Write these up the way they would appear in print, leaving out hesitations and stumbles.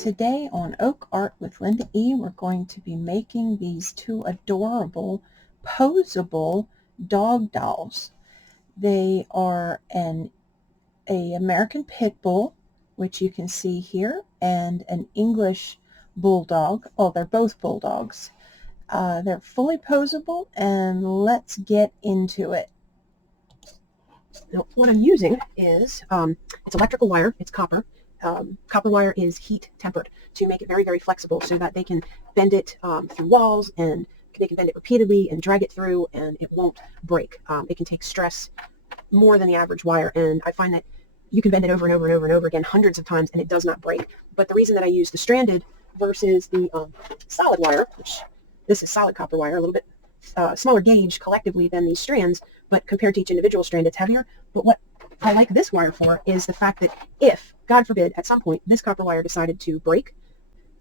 Today on Oak Art with LindaE, we're going to be making these two adorable poseable dog dolls. They are an American pit bull, which you can see here, and an English bulldog. Oh, they're both bulldogs. They're fully poseable, and let's get into it. Now, what I'm using is, it's electrical wire, it's copper. Copper wire is heat tempered to make it very, very flexible so that they can bend it through walls, and they can bend it repeatedly and drag it through, and it won't break. It can take stress more than the average wire, and I find that you can bend it over and over and over and over again hundreds of times, and it does not break. But the reason that I use the stranded versus the solid wire, which this is solid copper wire, a little bit smaller gauge collectively than these strands, but compared to each individual strand, it's heavier. But what I like this wire for is the fact that if, God forbid, at some point this copper wire decided to break,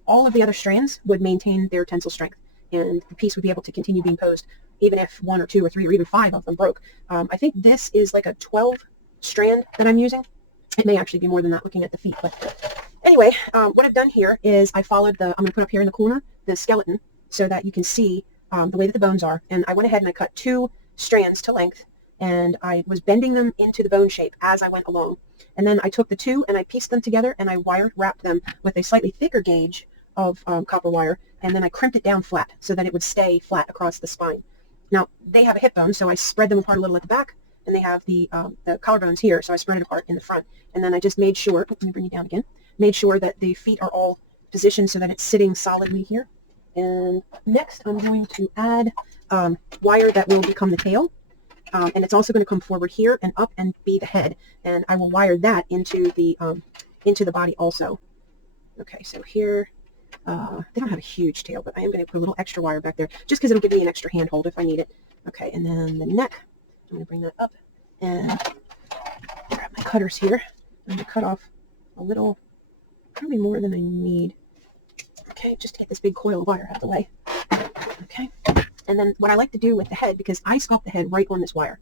all of the other strands would maintain their tensile strength, and the piece would be able to continue being posed even if 1 or 2 or 3 or even 5 of them broke. I think this is like a 12 strand that I'm using. It may actually be more than that looking at the feet. But anyway, what I've done here is I followed I'm going to put up here in the corner the skeleton so that you can see the way that the bones are. And I went ahead and I cut 2 strands to length, and I was bending them into the bone shape as I went along. And then I took the 2 and I pieced them together, and I wire wrapped them with a slightly thicker gauge of copper wire, and then I crimped it down flat so that it would stay flat across the spine. Now, they have a hip bone, so I spread them apart a little at the back, and they have the collarbones here, so I spread it apart in the front. And then I just made sure, let me bring you down again, made sure that the feet are all positioned so that it's sitting solidly here. And next I'm going to add wire that will become the tail. And it's also going to come forward here and up and be the head. And I will wire that into the body also. Okay, so here, they don't have a huge tail, but I am going to put a little extra wire back there just because it'll give me an extra handhold if I need it. Okay, and then the neck, I'm going to bring that up and grab my cutters here. I'm going to cut off a little, probably more than I need. Okay, just to get this big coil of wire out of the way. Okay. And then what I like to do with the head, because I sculpt the head right on this wire,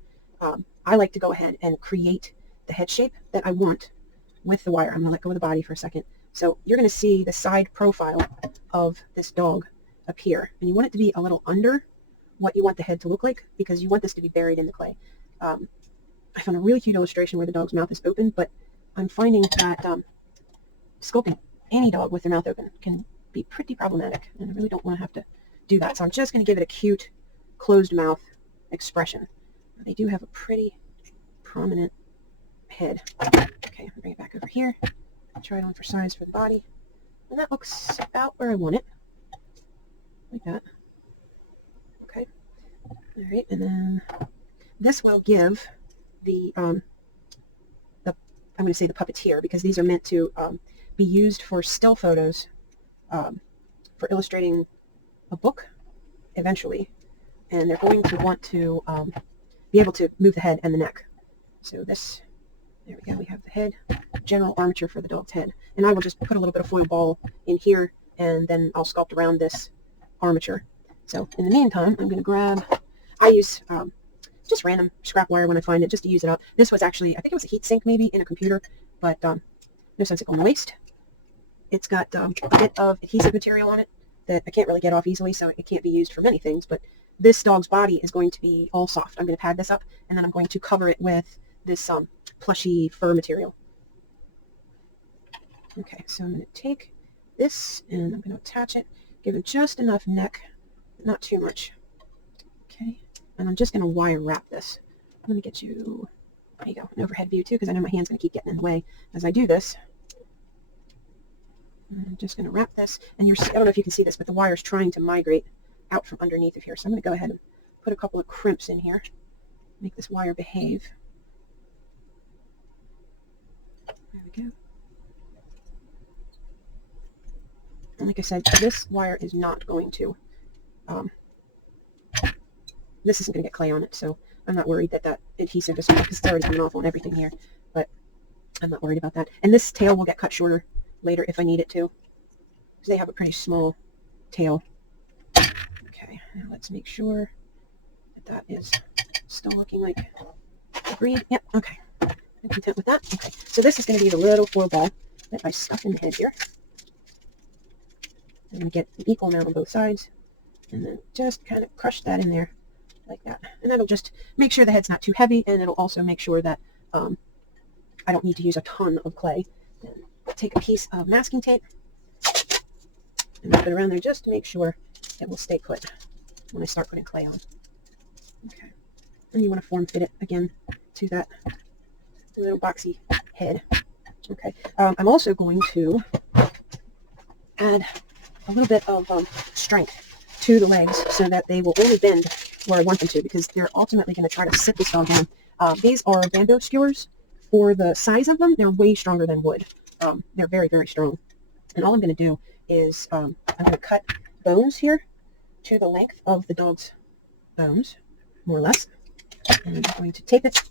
I like to go ahead and create the head shape that I want with the wire. I'm going to let go of the body for a second. So you're going to see the side profile of this dog up here. And you want it to be a little under what you want the head to look like, because you want this to be buried in the clay. I found a really cute illustration where the dog's mouth is open, but I'm finding that sculpting any dog with their mouth open can be pretty problematic, and I really don't want to have to do that. So I'm just going to give it a cute closed mouth expression. They do have a pretty prominent head. Okay, I'll bring it back over here. Try it on for size for the body. And that looks about where I want it. Like that. Okay. All right, and then this will give the I'm going to say the puppeteer, because these are meant to be used for still photos, for illustrating a book eventually, and they're going to want to be able to move the head and the neck. So this, there we go, we have the head, general armature for the dog's head, and I will just put a little bit of foil ball in here, and then I'll sculpt around this armature. So in the meantime, I'm going to grab, I use just random scrap wire when I find it, just to use it up. This was actually, I think it was a heat sink maybe in a computer, but no sense in going to waste. It's got a bit of adhesive material on it that I can't really get off easily, so it can't be used for many things. But this dog's body is going to be all soft. I'm going to pad this up, and then I'm going to cover it with this plushy fur material. Okay, so I'm going to take this, and I'm going to attach it, give it just enough neck, not too much. Okay, and I'm just going to wire wrap this. I'm going to get you, there you go, an overhead view too, because I know my hand's going to keep getting in the way as I do this. I'm just going to wrap this, and I don't know if you can see this, but the wire's trying to migrate out from underneath of here. So I'm going to go ahead and put a couple of crimps in here, make this wire behave. There we go. And like I said, this wire is not going to, this isn't going to get clay on it, so I'm not worried that that adhesive is, because it's already coming off on everything here, but I'm not worried about that. And this tail will get cut shorter later if I need it to, because they have a pretty small tail. Okay, now let's make sure that that is still looking like agreed. Yep, okay. I'm content with that. Okay, so this is going to be the little foil ball that I stuff in the head here. I'm going to get an equal amount on both sides, and then just kind of crush that in there like that. And that'll just make sure the head's not too heavy, and it'll also make sure that I don't need to use a ton of clay. Then take a piece of masking tape and wrap it around there just to make sure it will stay put when I start putting clay on. Okay. And you want to form fit it again to that little boxy head. Okay. I'm also going to add a little bit of strength to the legs so that they will only bend where I want them to, because they're ultimately going to try to sit this dog down. These are bamboo skewers. For the size of them, they're way stronger than wood. They're very, very strong. And all I'm going to do is I'm going to cut bones here to the length of the dog's bones, more or less. And I'm going to tape it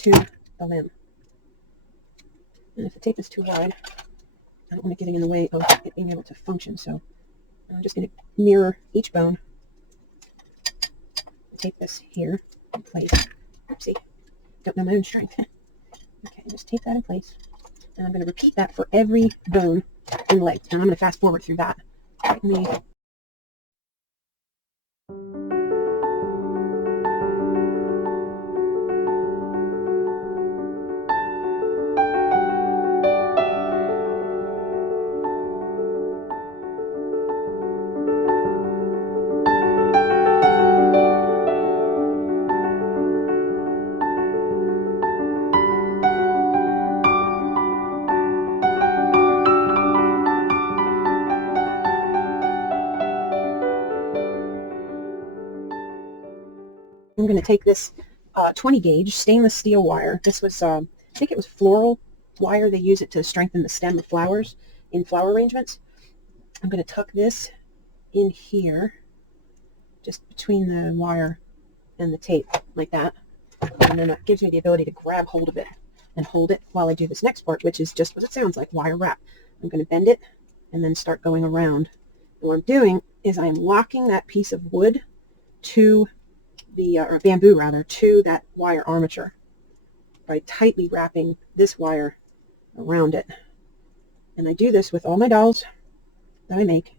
to the limb. And if the tape is too wide, I don't want it getting in the way of it being able to function. So I'm just going to mirror each bone. Tape this here in place. Oopsie. Don't know my own strength. Okay, just tape that in place. And I'm going to repeat that for every bone in the leg. And I'm going to fast forward through that. Let me... I'm going to take this 20 gauge stainless steel wire. This was, I think it was floral wire. They use it to strengthen the stem of flowers in flower arrangements. I'm going to tuck this in here, just between the wire and the tape, like that. And then it gives me the ability to grab hold of it and hold it while I do this next part, which is just what it sounds like, wire wrap. I'm going to bend it and then start going around. And what I'm doing is I'm locking that piece of wood to the, or bamboo rather, to that wire armature by tightly wrapping this wire around it. And I do this with all my dolls that I make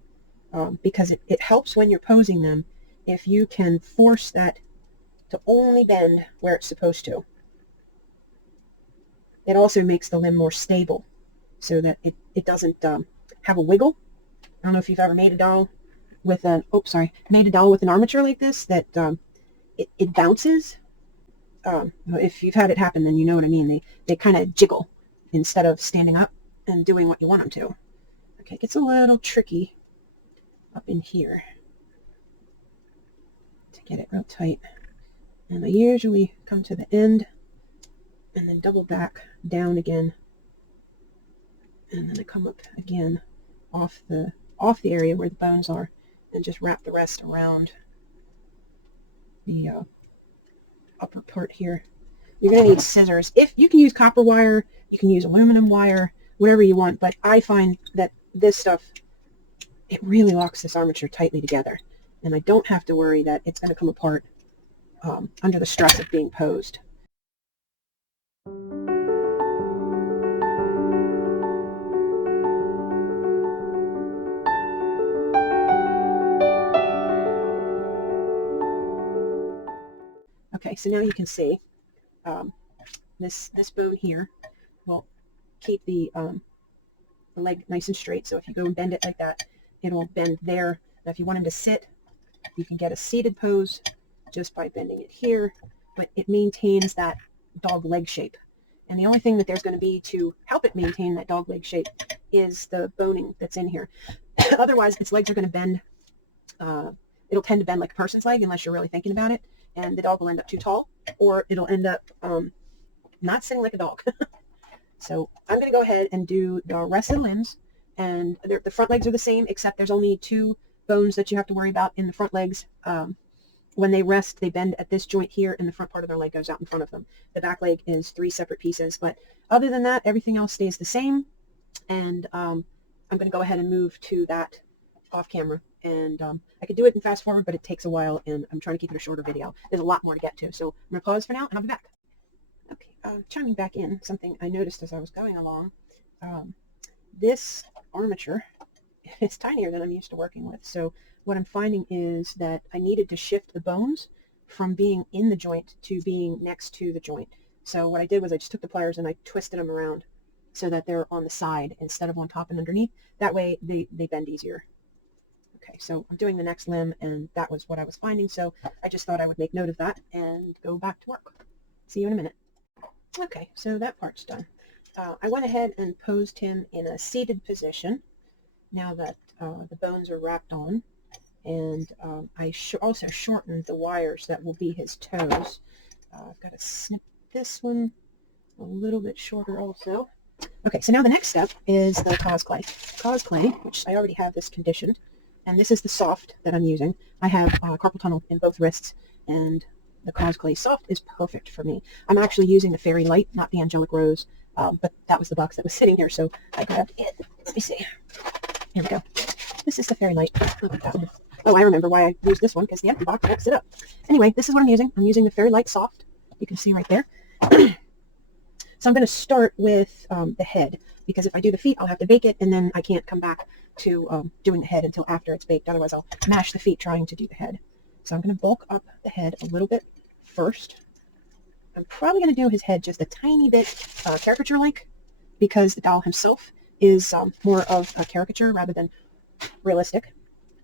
because it helps when you're posing them if you can force that to only bend where it's supposed to. It also makes the limb more stable so that it doesn't have a wiggle. I don't know if you've ever made a doll with an, made a doll with an armature like this that it bounces. If you've had it happen, then you know what I mean. They kind of jiggle instead of standing up and doing what you want them to. Okay, it gets a little tricky up in here to get it real tight. And I usually come to the end and then double back down again. And then I come up again off the area where the bones are and just wrap the rest around the upper part here. You're going to need scissors. If you can use copper wire, you can use aluminum wire, whatever you want, but I find that this stuff, it really locks this armature tightly together, and I don't have to worry that it's going to come apart under the stress of being posed. Okay, so now you can see this bone here will keep the leg nice and straight. So if you go and bend it like that, it'll bend there. Now if you want him to sit, you can get a seated pose just by bending it here, but it maintains that dog leg shape. And the only thing that there's going to be to help it maintain that dog leg shape is the boning that's in here. Otherwise, its legs are going to bend. It'll tend to bend like a person's leg unless you're really thinking about it, and the dog will end up too tall, or it'll end up not sitting like a dog. So I'm going to go ahead and do the rest of the limbs, and the front legs are the same, except there's only 2 bones that you have to worry about in the front legs. When they rest, they bend at this joint here, and the front part of their leg goes out in front of them. The back leg is 3 separate pieces, but other than that, everything else stays the same. And I'm going to go ahead and move to that off camera. And I could do it in fast forward, but it takes a while, and I'm trying to keep it a shorter video. There's a lot more to get to, so I'm going to pause for now, and I'll be back. Okay, chiming back in, something I noticed as I was going along. This armature it's tinier than I'm used to working with. So what I'm finding is that I needed to shift the bones from being in the joint to being next to the joint. So what I did was I just took the pliers and I twisted them around so that they're on the side instead of on top and underneath. That way they bend easier. Okay, so I'm doing the next limb, and that was what I was finding, so I just thought I would make note of that and go back to work. See you in a minute. Okay, so that part's done. I went ahead and posed him in a seated position now that the bones are wrapped on, and I also shortened the wires that will be his toes. I've got to snip this one a little bit shorter also. Okay, so now the next step is the Cosclay. Cosclay, which I already have this conditioned, and this is the soft that I'm using. I have carpal tunnel in both wrists, and the Cosclay soft is perfect for me. I'm actually using the Fairy Light, not the Angelic Rose, but that was the box that was sitting here, so I grabbed it. Let me see. Here we go. This is the Fairy Light. Look at that one. Oh, I remember why I used this one, because the empty box backs it up. Anyway, this is what I'm using. I'm using the Fairy Light soft. You can see right there. So I'm going to start with the head, because if I do the feet, I'll have to bake it, and then I can't come back to doing the head until after it's baked. Otherwise, I'll mash the feet trying to do the head. So I'm going to bulk up the head a little bit first. I'm probably going to do his head just a tiny bit caricature-like, because the doll himself is more of a caricature rather than realistic.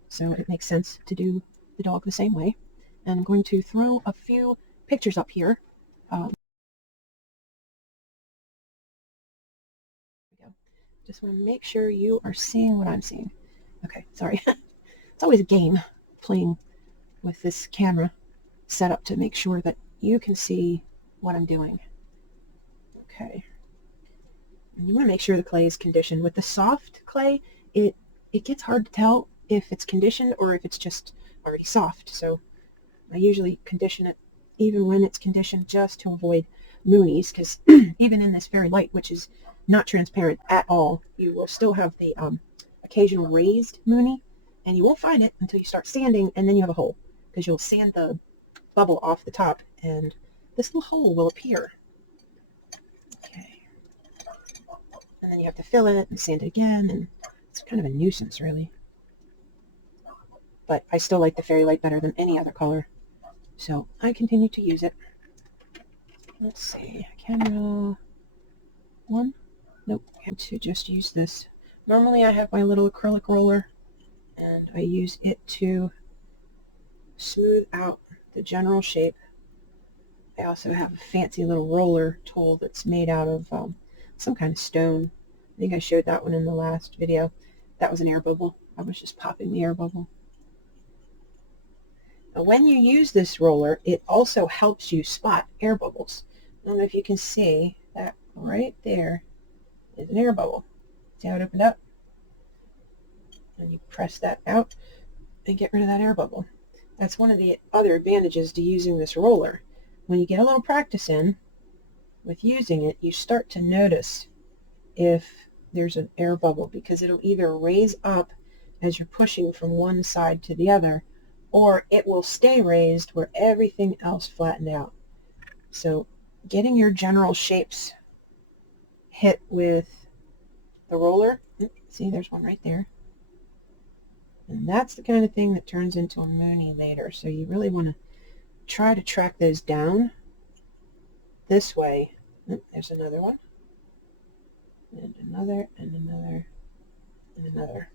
So it makes sense to do the dog the same way. And I'm going to throw a few pictures up here. Just want to make sure you are seeing what I'm seeing. Okay, sorry. It's always a game playing with this camera set up to make sure that you can see what I'm doing. Okay. And you want to make sure the clay is conditioned. With the soft clay, it gets hard to tell if it's conditioned or if it's just already soft. So I usually condition it even when it's conditioned, just to avoid moonies, because even in this Fairy Light, which is not transparent at all, you will still have the occasional raised moonie, and you won't find it until you start sanding, and then you have a hole, because you'll sand the bubble off the top, and this little hole will appear. Okay. And then you have to fill it and sand it again, and it's kind of a nuisance, really. But I still like the Fairy Light better than any other color, so I continue to use it. Let's see, camera 1. Nope, I have to just use this. Normally I have my little acrylic roller, and I use it to smooth out the general shape. I also have a fancy little roller tool that's made out of some kind of stone. I think I showed that one in the last video. That was an air bubble. I was just popping the air bubble. Now, when you use this roller, it also helps you spot air bubbles. I don't know if you can see that right there is an air bubble. See how it opened up? And you press that out and get rid of that air bubble. That's one of the other advantages to using this roller. When you get a little practice in with using it, you start to notice if there's an air bubble, because it'll either raise up as you're pushing from one side to the other, or it will stay raised where everything else flattened out. So getting your general shapes hit with the roller, see, there's one right there, and that's the kind of thing that turns into a moonie later. So you really want to try to track those down this way. There's another one, and another, and another, and another.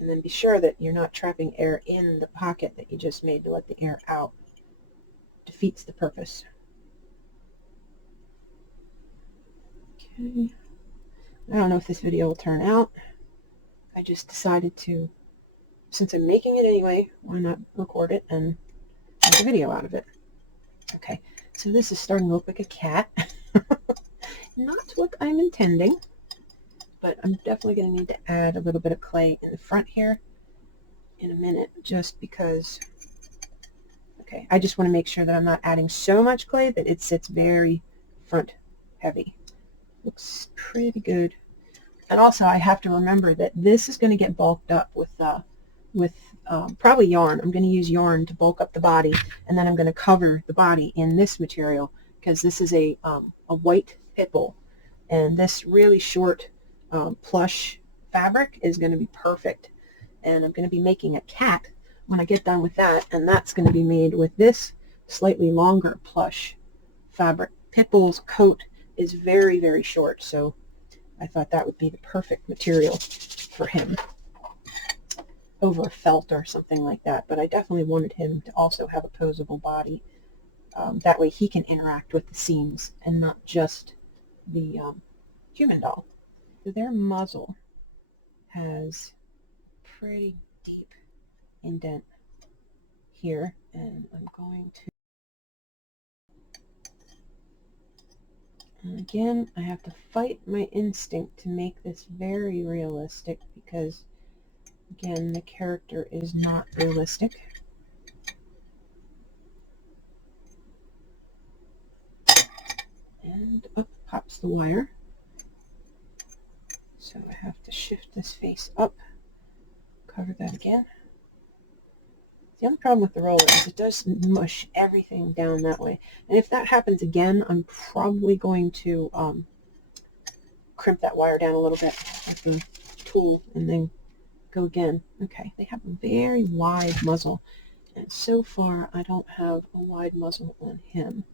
And then be sure that you're not trapping air in the pocket that you just made to let the air out. Defeats the purpose. Okay. I don't know if this video will turn out. I just decided to, since I'm making it anyway, why not record it and make a video out of it. Okay, so this is starting to look like a cat. Not what I'm intending, but I'm definitely going to need to add a little bit of clay in the front here in a minute, just because, okay, I just want to make sure that I'm not adding so much clay that it sits very front heavy. Looks pretty good. And also I have to remember that this is going to get bulked up with probably yarn. I'm going to use yarn to bulk up the body, and then I'm going to cover the body in this material, because this is a white pitbull, and this really short plush fabric is going to be perfect. And I'm going to be making a cat when I get done with that, and that's going to be made with this slightly longer plush fabric. Pitbull's coat is very, very short, so I thought that would be the perfect material for him over a felt or something like that. But I definitely wanted him to also have a poseable body. That way he can interact with the seams and not just the human doll. So their muzzle has pretty deep indent here, and I'm going to, and again, I have to fight my instinct to make this very realistic because, again, the character is not realistic. And up pops the wire. So I have to shift this face up, cover that again. The only problem with the roller is it does mush everything down that way. And if that happens again, I'm probably going to crimp that wire down a little bit with the tool and then go again. Okay, they have a very wide muzzle. And so far, I don't have a wide muzzle on him.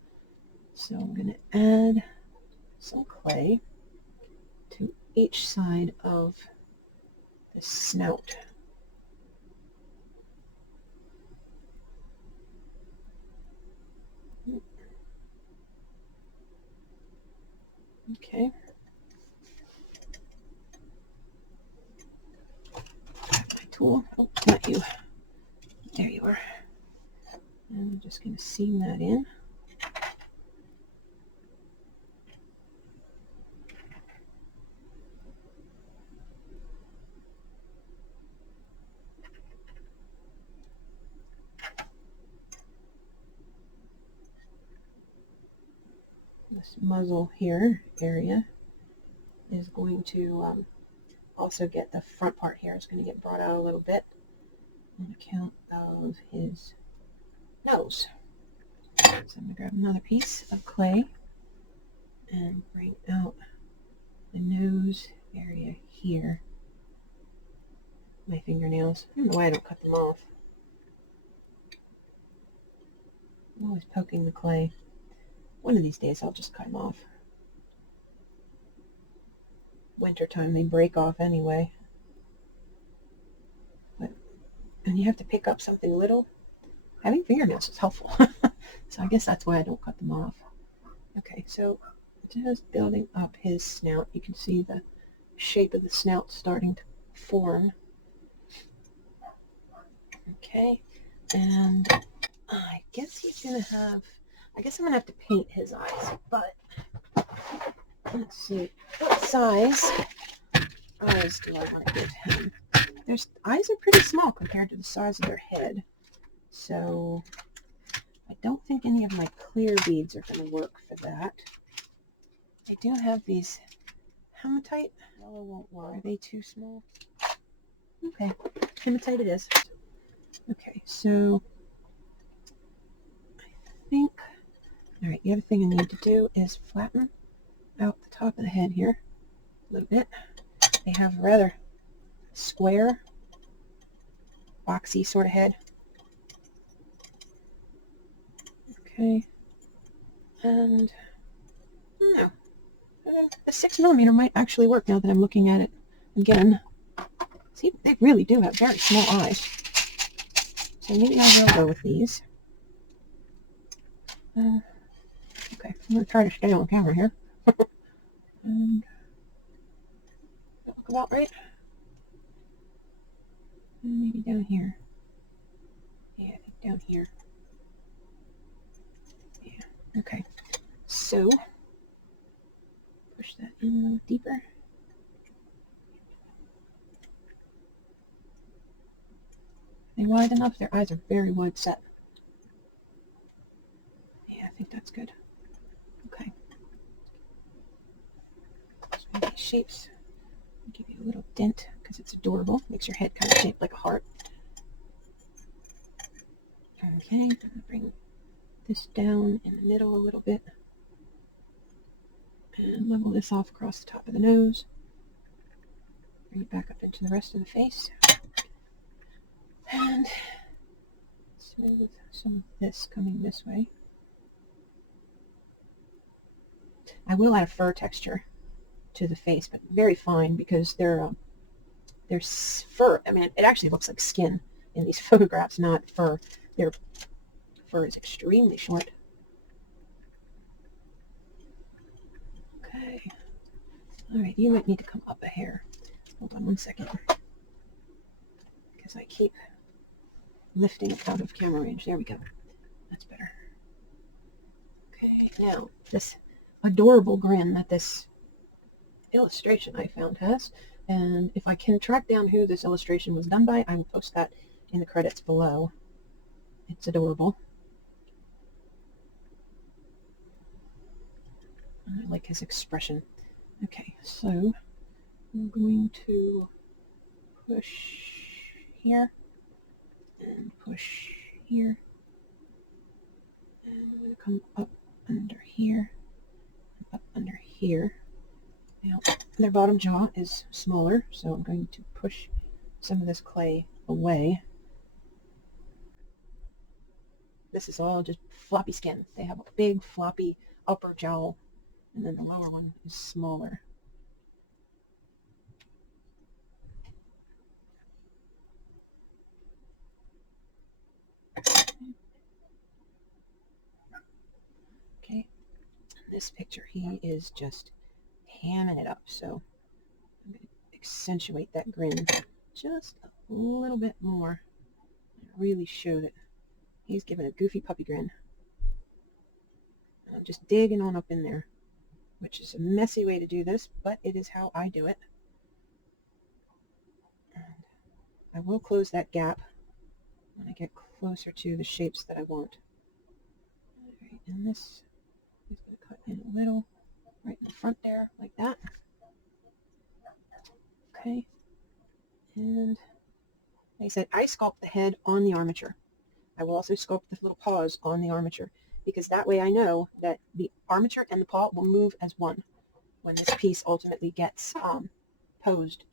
So I'm going to add some clay to each side of the snout. Okay. My tool. Oh, not you. There you are. And I'm just going to seam that in. This muzzle here area is going to also get the front part here is going to get brought out a little bit on account of his nose. So I'm going to grab another piece of clay and bring out the nose area here. My fingernails. I don't know why I don't cut them off. I'm always poking the clay. One of these days I'll just cut them off. Wintertime they break off anyway. And you have to pick up something little. Having fingernails is helpful. So I guess that's why I don't cut them off. Okay, so just building up his snout. You can see the shape of the snout starting to form. Okay, and I guess he's going to have, I guess I'm going to have to paint his eyes, but let's see, what size eyes do I want to give him? Their eyes are pretty small compared to the size of their head, so I don't think any of my clear beads are going to work for that. I do have these hematite. Yellow won't work. Are they too small? Okay, hematite it is. Okay, so I think, all right, the other thing I need to do is flatten out the top of the head here a little bit. They have a rather square, boxy sort of head. Okay, and I don't know, a 6mm might actually work now that I'm looking at it again. See, they really do have very small eyes. So maybe I will go with these. Okay, I'm going to try to stay on camera here. And that look about right. And maybe down here. Yeah, I think down here. Yeah, okay. So, push that in a little deeper. Are they wide enough? Their eyes are very wide set. Yeah, I think that's good. Okay. So these shapes give you a little dent because it's adorable. Makes your head kind of shaped like a heart. Okay, I'm going to bring this down in the middle a little bit and level this off across the top of the nose. Bring it back up into the rest of the face. And smooth some of this coming this way. I will add a fur texture to the face, but very fine because they're fur. I mean, it actually looks like skin in these photographs, not fur. Their fur is extremely short. Okay. All right, you might need to come up a hair. Hold on one second, because I keep lifting it out of camera range. There we go. That's better. Okay, now this adorable grin that this illustration I found has, and if I can track down who this illustration was done by, I will post that in the credits below. It's adorable. I like his expression. Okay, so I'm going to push here and push here, and I'm going to come up under here and up under here. Now, their bottom jaw is smaller, so I'm going to push some of this clay away. This is all just floppy skin. They have a big floppy upper jowl, and then the lower one is smaller. Okay, in this picture he is just hamming it up, so I'm going to accentuate that grin just a little bit more. It really showed it. He's giving a goofy puppy grin. And I'm just digging on up in there, which is a messy way to do this, but it is how I do it. And I will close that gap when I get closer to the shapes that I want. All right, and this is going to cut in a little right in the front there, like that. Okay, and like I said, I sculpt the head on the armature. I will also sculpt the little paws on the armature, because that way I know that the armature and the paw will move as one when this piece ultimately gets posed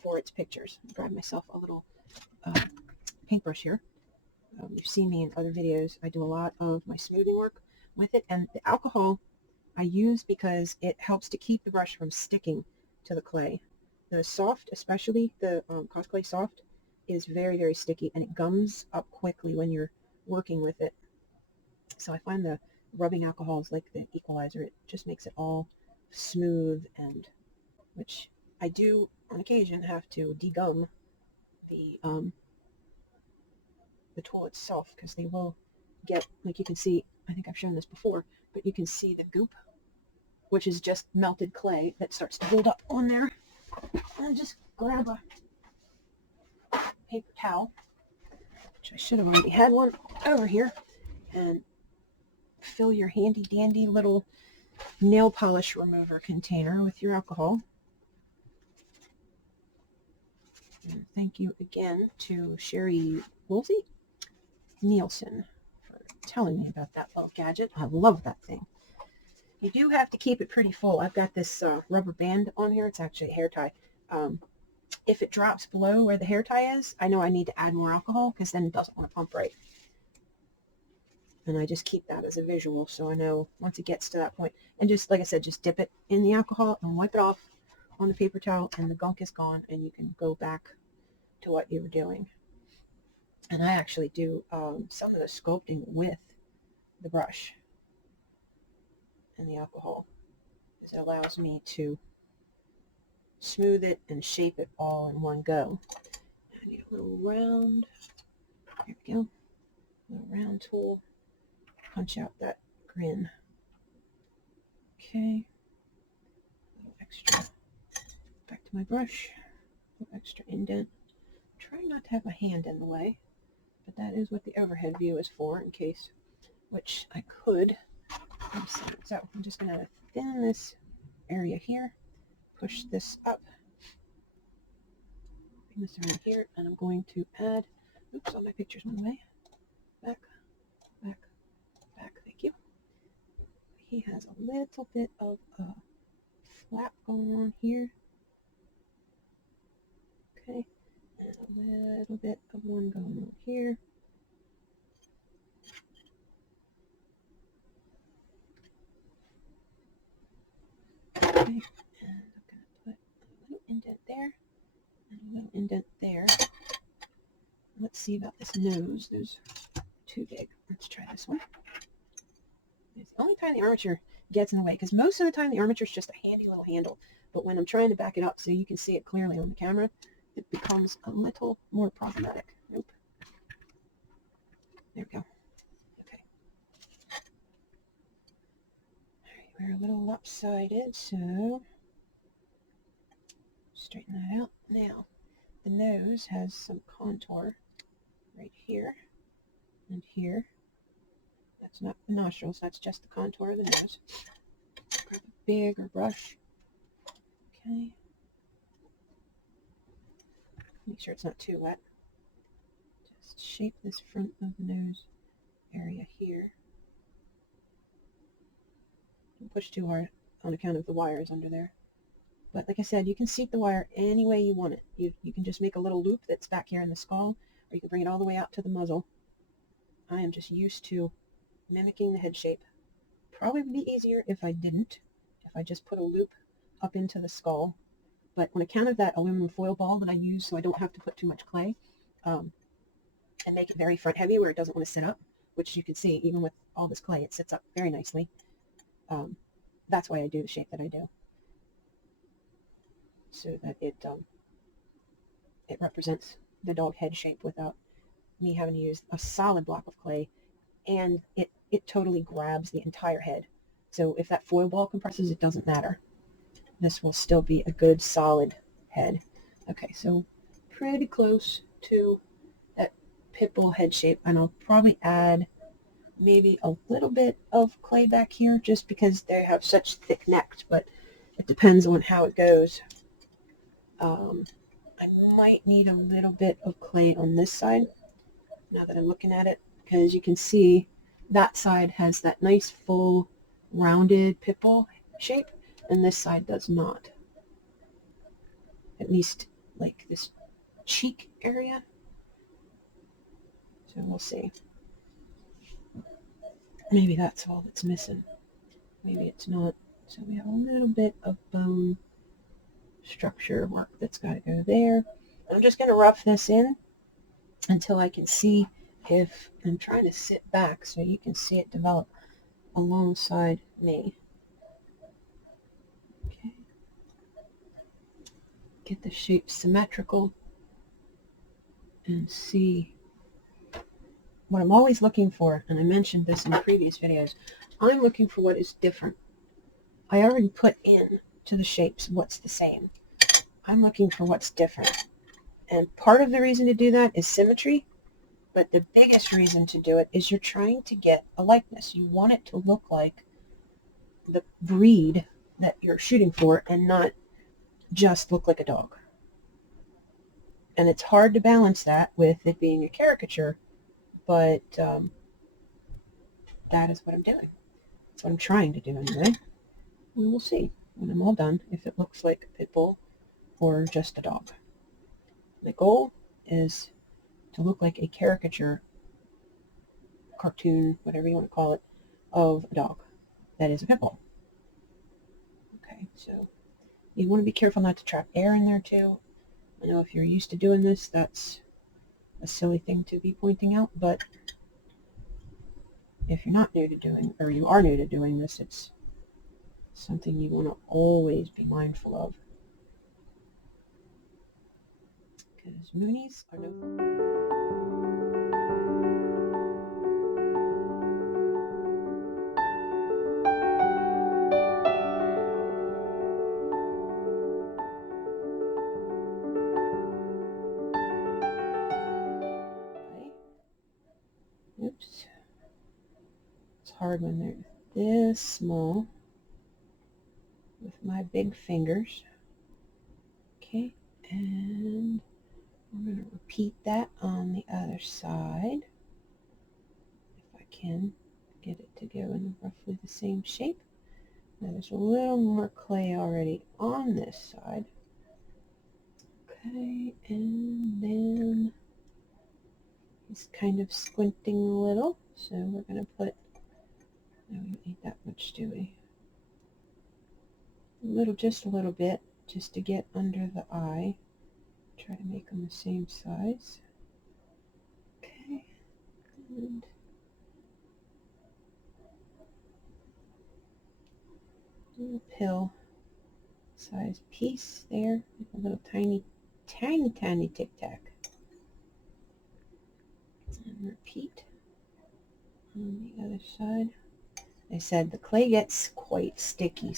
for its pictures. I'll grab myself a little paintbrush here. You've seen me in other videos. I do a lot of my smoothing work with it, and the alcohol I use because it helps to keep the brush from sticking to the clay. The soft, especially the Cosclay soft, is very, very sticky, and it gums up quickly when you're working with it. So I find the rubbing alcohol is like the equalizer. It just makes it all smooth, and which I do on occasion have to degum the tool itself, because they will get, like you can see, I think I've shown this before, but you can see the goop, which is just melted clay that starts to build up on there. And just grab a paper towel, which I should have already had one over here, and fill your handy dandy little nail polish remover container with your alcohol. And thank you again to Sherry Woolsey Nielsen for telling me about that little gadget. I love that thing. You do have to keep it pretty full. I've got this rubber band on here. It's actually a hair tie. If it drops below where the hair tie is, I know I need to add more alcohol, because then it doesn't want to pump right. And I just keep that as a visual, so I know once it gets to that point. And just, like I said, just dip it in the alcohol and wipe it off on the paper towel, and the gunk is gone, and you can go back to what you were doing. And I actually do some of the sculpting with the brush and the alcohol, because it allows me to smooth it and shape it all in one go. I need a little round, there we go, a little round tool, punch out that grin. Okay, a little extra, back to my brush, a little extra indent. Try not to have my hand in the way, but that is what the overhead view is for, in case, which I could. Let's see. So I'm just going to thin this area here, push this up, bring this around here, and I'm going to add, oops, all my pictures went away, back, back, back, thank you. He has a little bit of a flap going on here. Okay, and a little bit of one going over here. Okay, and I'm going to put a little indent there and a little indent there. Let's see about this nose. Those are too big. Let's try this one. It's the only time the armature gets in the way, because most of the time the armature is just a handy little handle. But when I'm trying to back it up so you can see it clearly on the camera, it becomes a little more problematic. Nope. There we go. Okay. All right, we're a little lopsided, so straighten that out. Now, the nose has some contour right here and here. That's not the nostrils, that's just the contour of the nose. Grab a bigger brush. Okay. Make sure it's not too wet. Just shape this front of the nose area here. Don't push too hard on account of the wires under there. But like I said, you can seat the wire any way you want it. You can just make a little loop that's back here in the skull, or you can bring it all the way out to the muzzle. I am just used to mimicking the head shape. Probably would be easier if I didn't, if I just put a loop up into the skull. But on account of that aluminum foil ball that I use, so I don't have to put too much clay, and make it very front heavy where it doesn't want to sit up, which you can see even with all this clay, it sits up very nicely. That's why I do the shape that I do, so that it represents the dog head shape without me having to use a solid block of clay, and it totally grabs the entire head. So if that foil ball compresses, it doesn't matter. This will still be a good solid head. Okay, so pretty close to that pitbull head shape, and I'll probably add maybe a little bit of clay back here just because they have such thick necks, but it depends on how it goes. I might need a little bit of clay on this side now that I'm looking at it, because you can see that side has that nice full rounded pitbull shape and this side does not, at least like this cheek area. So we'll see. Maybe that's all that's missing. Maybe it's not. So we have a little bit of bone structure work that's got to go there. I'm just going to rough this in until I can see if I'm trying to sit back so you can see it develop alongside me. Okay. Get the shape symmetrical and see what I'm always looking for, and I mentioned this in previous videos. I'm looking for what is different. I already put in to the shapes what's the same. I'm looking for what's different. And part of the reason to do that is symmetry, but the biggest reason to do it is you're trying to get a likeness. You want it to look like the breed that you're shooting for and not just look like a dog. And it's hard to balance that with it being a caricature, but that is what I'm doing. That's what I'm trying to do anyway. We will see when I'm all done if it looks like a pit bull or just a dog. The goal is to look like a caricature, cartoon, whatever you want to call it, of a dog that is a pit bull. Okay, so you want to be careful not to trap air in there too. I know if you're used to doing this, that's a silly thing to be pointing out, but if you're not new to doing, or you are new to doing this, it's something you want to always be mindful of. Because Moonies are no fun. Oops. It's hard when they're this small with my big fingers. Okay, and I'm going to repeat that on the other side. If I can get it to go in roughly the same shape. Now there's a little more clay already on this side. Okay, and then he's kind of squinting a little, so we're going to put, no, we don't need that much, do we? Just a little bit, just to get under the eye. Try to make them the same size. Okay, and little pill size piece there, a little tiny, tiny, tiny tic tac. And repeat on the other side. I said the clay gets quite sticky.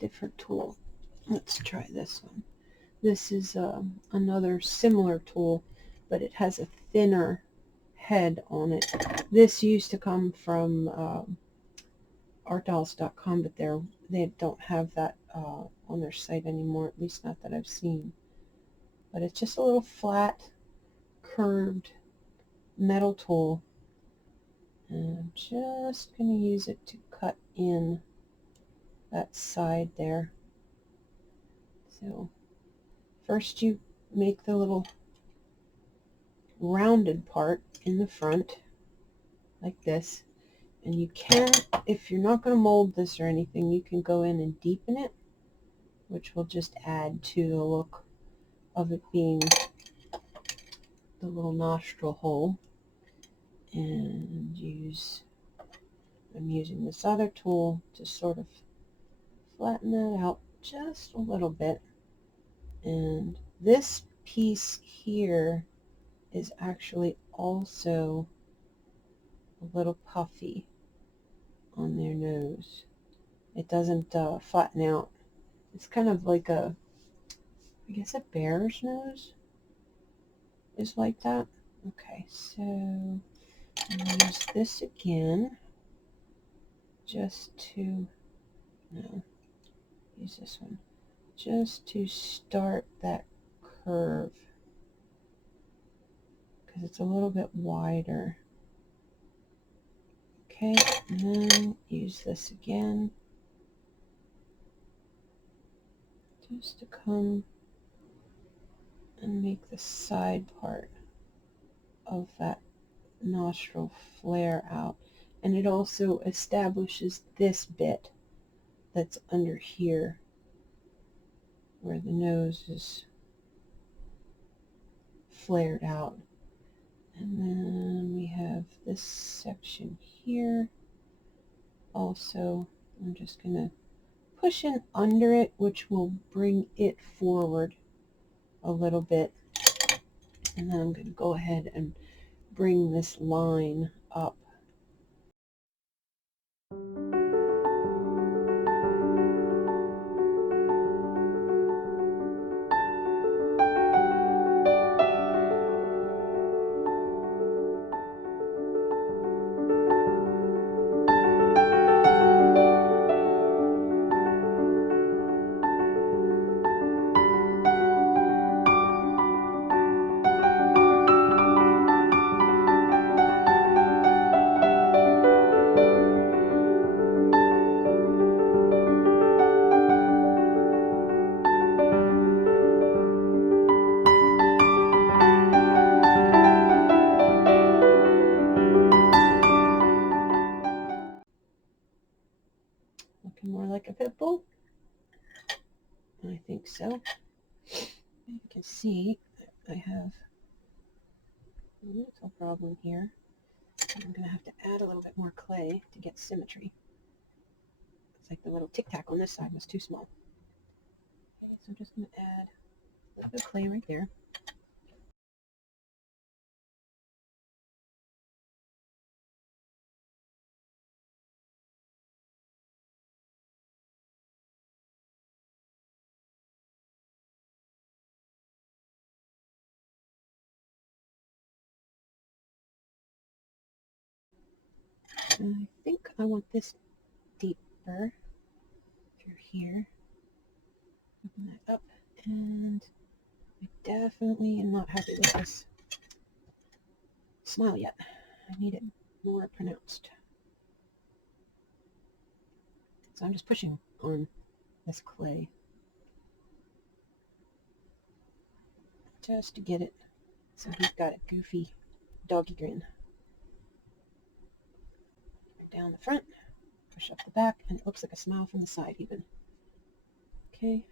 Different tool. Let's try this one. This is another similar tool, but it has a thinner head on it. This used to come from artdolls.com, but they don't have that on their site anymore, at least not that I've seen. But it's just a little flat, curved metal tool, and I'm just going to use it to cut in that side there. So first you make the little rounded part in the front like this, and you can, if you're not going to mold this or anything, you can go in and deepen it, which will just add to the look of it being the little nostril hole. And I'm using this other tool to sort of flatten that out just a little bit. And this piece here is actually also a little puffy on their nose. It doesn't flatten out. It's kind of like I guess a bear's nose is like that. Okay, so I'm going to use this again just to, no, use this one, just to start that curve, because it's a little bit wider. Okay, and then use this again just to come and make the side part of that nostril flare out. And it also establishes this bit that's under here where the nose is flared out. And then we have this section here. Also, I'm just going to push in under it, which will bring it forward a little bit. And then I'm going to go ahead and bring this line up. I think so. You can see I have a little problem here. I'm going to have to add a little bit more clay to get symmetry. It's like the little tic tac on this side was too small. Okay, so I'm just going to add a little bit of clay right there. And I think I want this deeper through here. Open that up, and I definitely am not happy with this smile yet. I need it more pronounced. So I'm just pushing on this clay just to get it so he's got a goofy doggy grin. Down the front, push up the back, and it looks like a smile from the side even. Okay.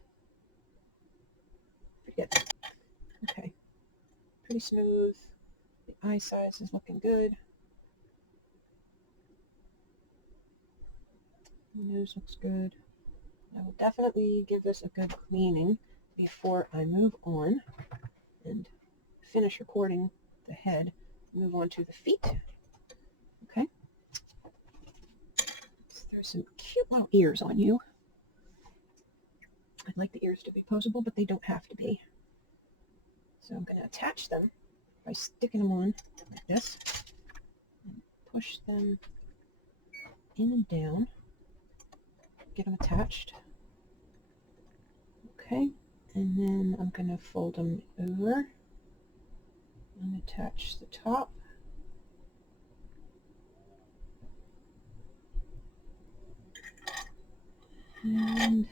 Pretty good. Okay. Pretty smooth. The eye size is looking good. The nose looks good. I will definitely give this a good cleaning before I move on and finish recording the head. Move on to the feet. Okay. Let's throw some cute little ears on you. I'd like the ears to be poseable, but they don't have to be. So I'm going to attach them by sticking them on like this and push them in and down. Get them attached. Okay, and then I'm going to fold them over and attach the top. And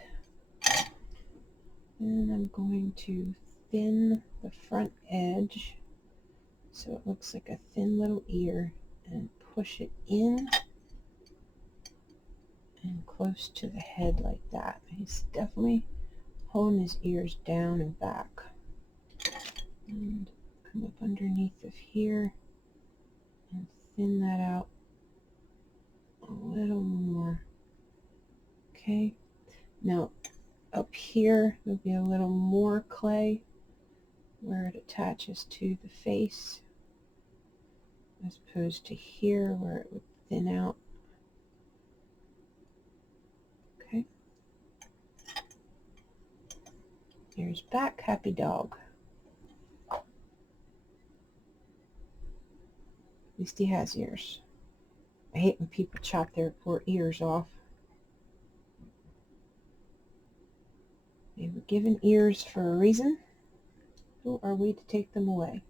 then I'm going to thin the front edge so it looks like a thin little ear and push it in and close to the head like that. He's definitely holding his ears down and back. And come up underneath of here and thin that out a little more. Okay, now up here there'll be a little more clay where it attaches to the face as opposed to here where it would thin out. Okay, ears back, happy dog. At least he has ears. I hate when people chop their poor ears off. They were given ears for a reason. Who are we to take them away?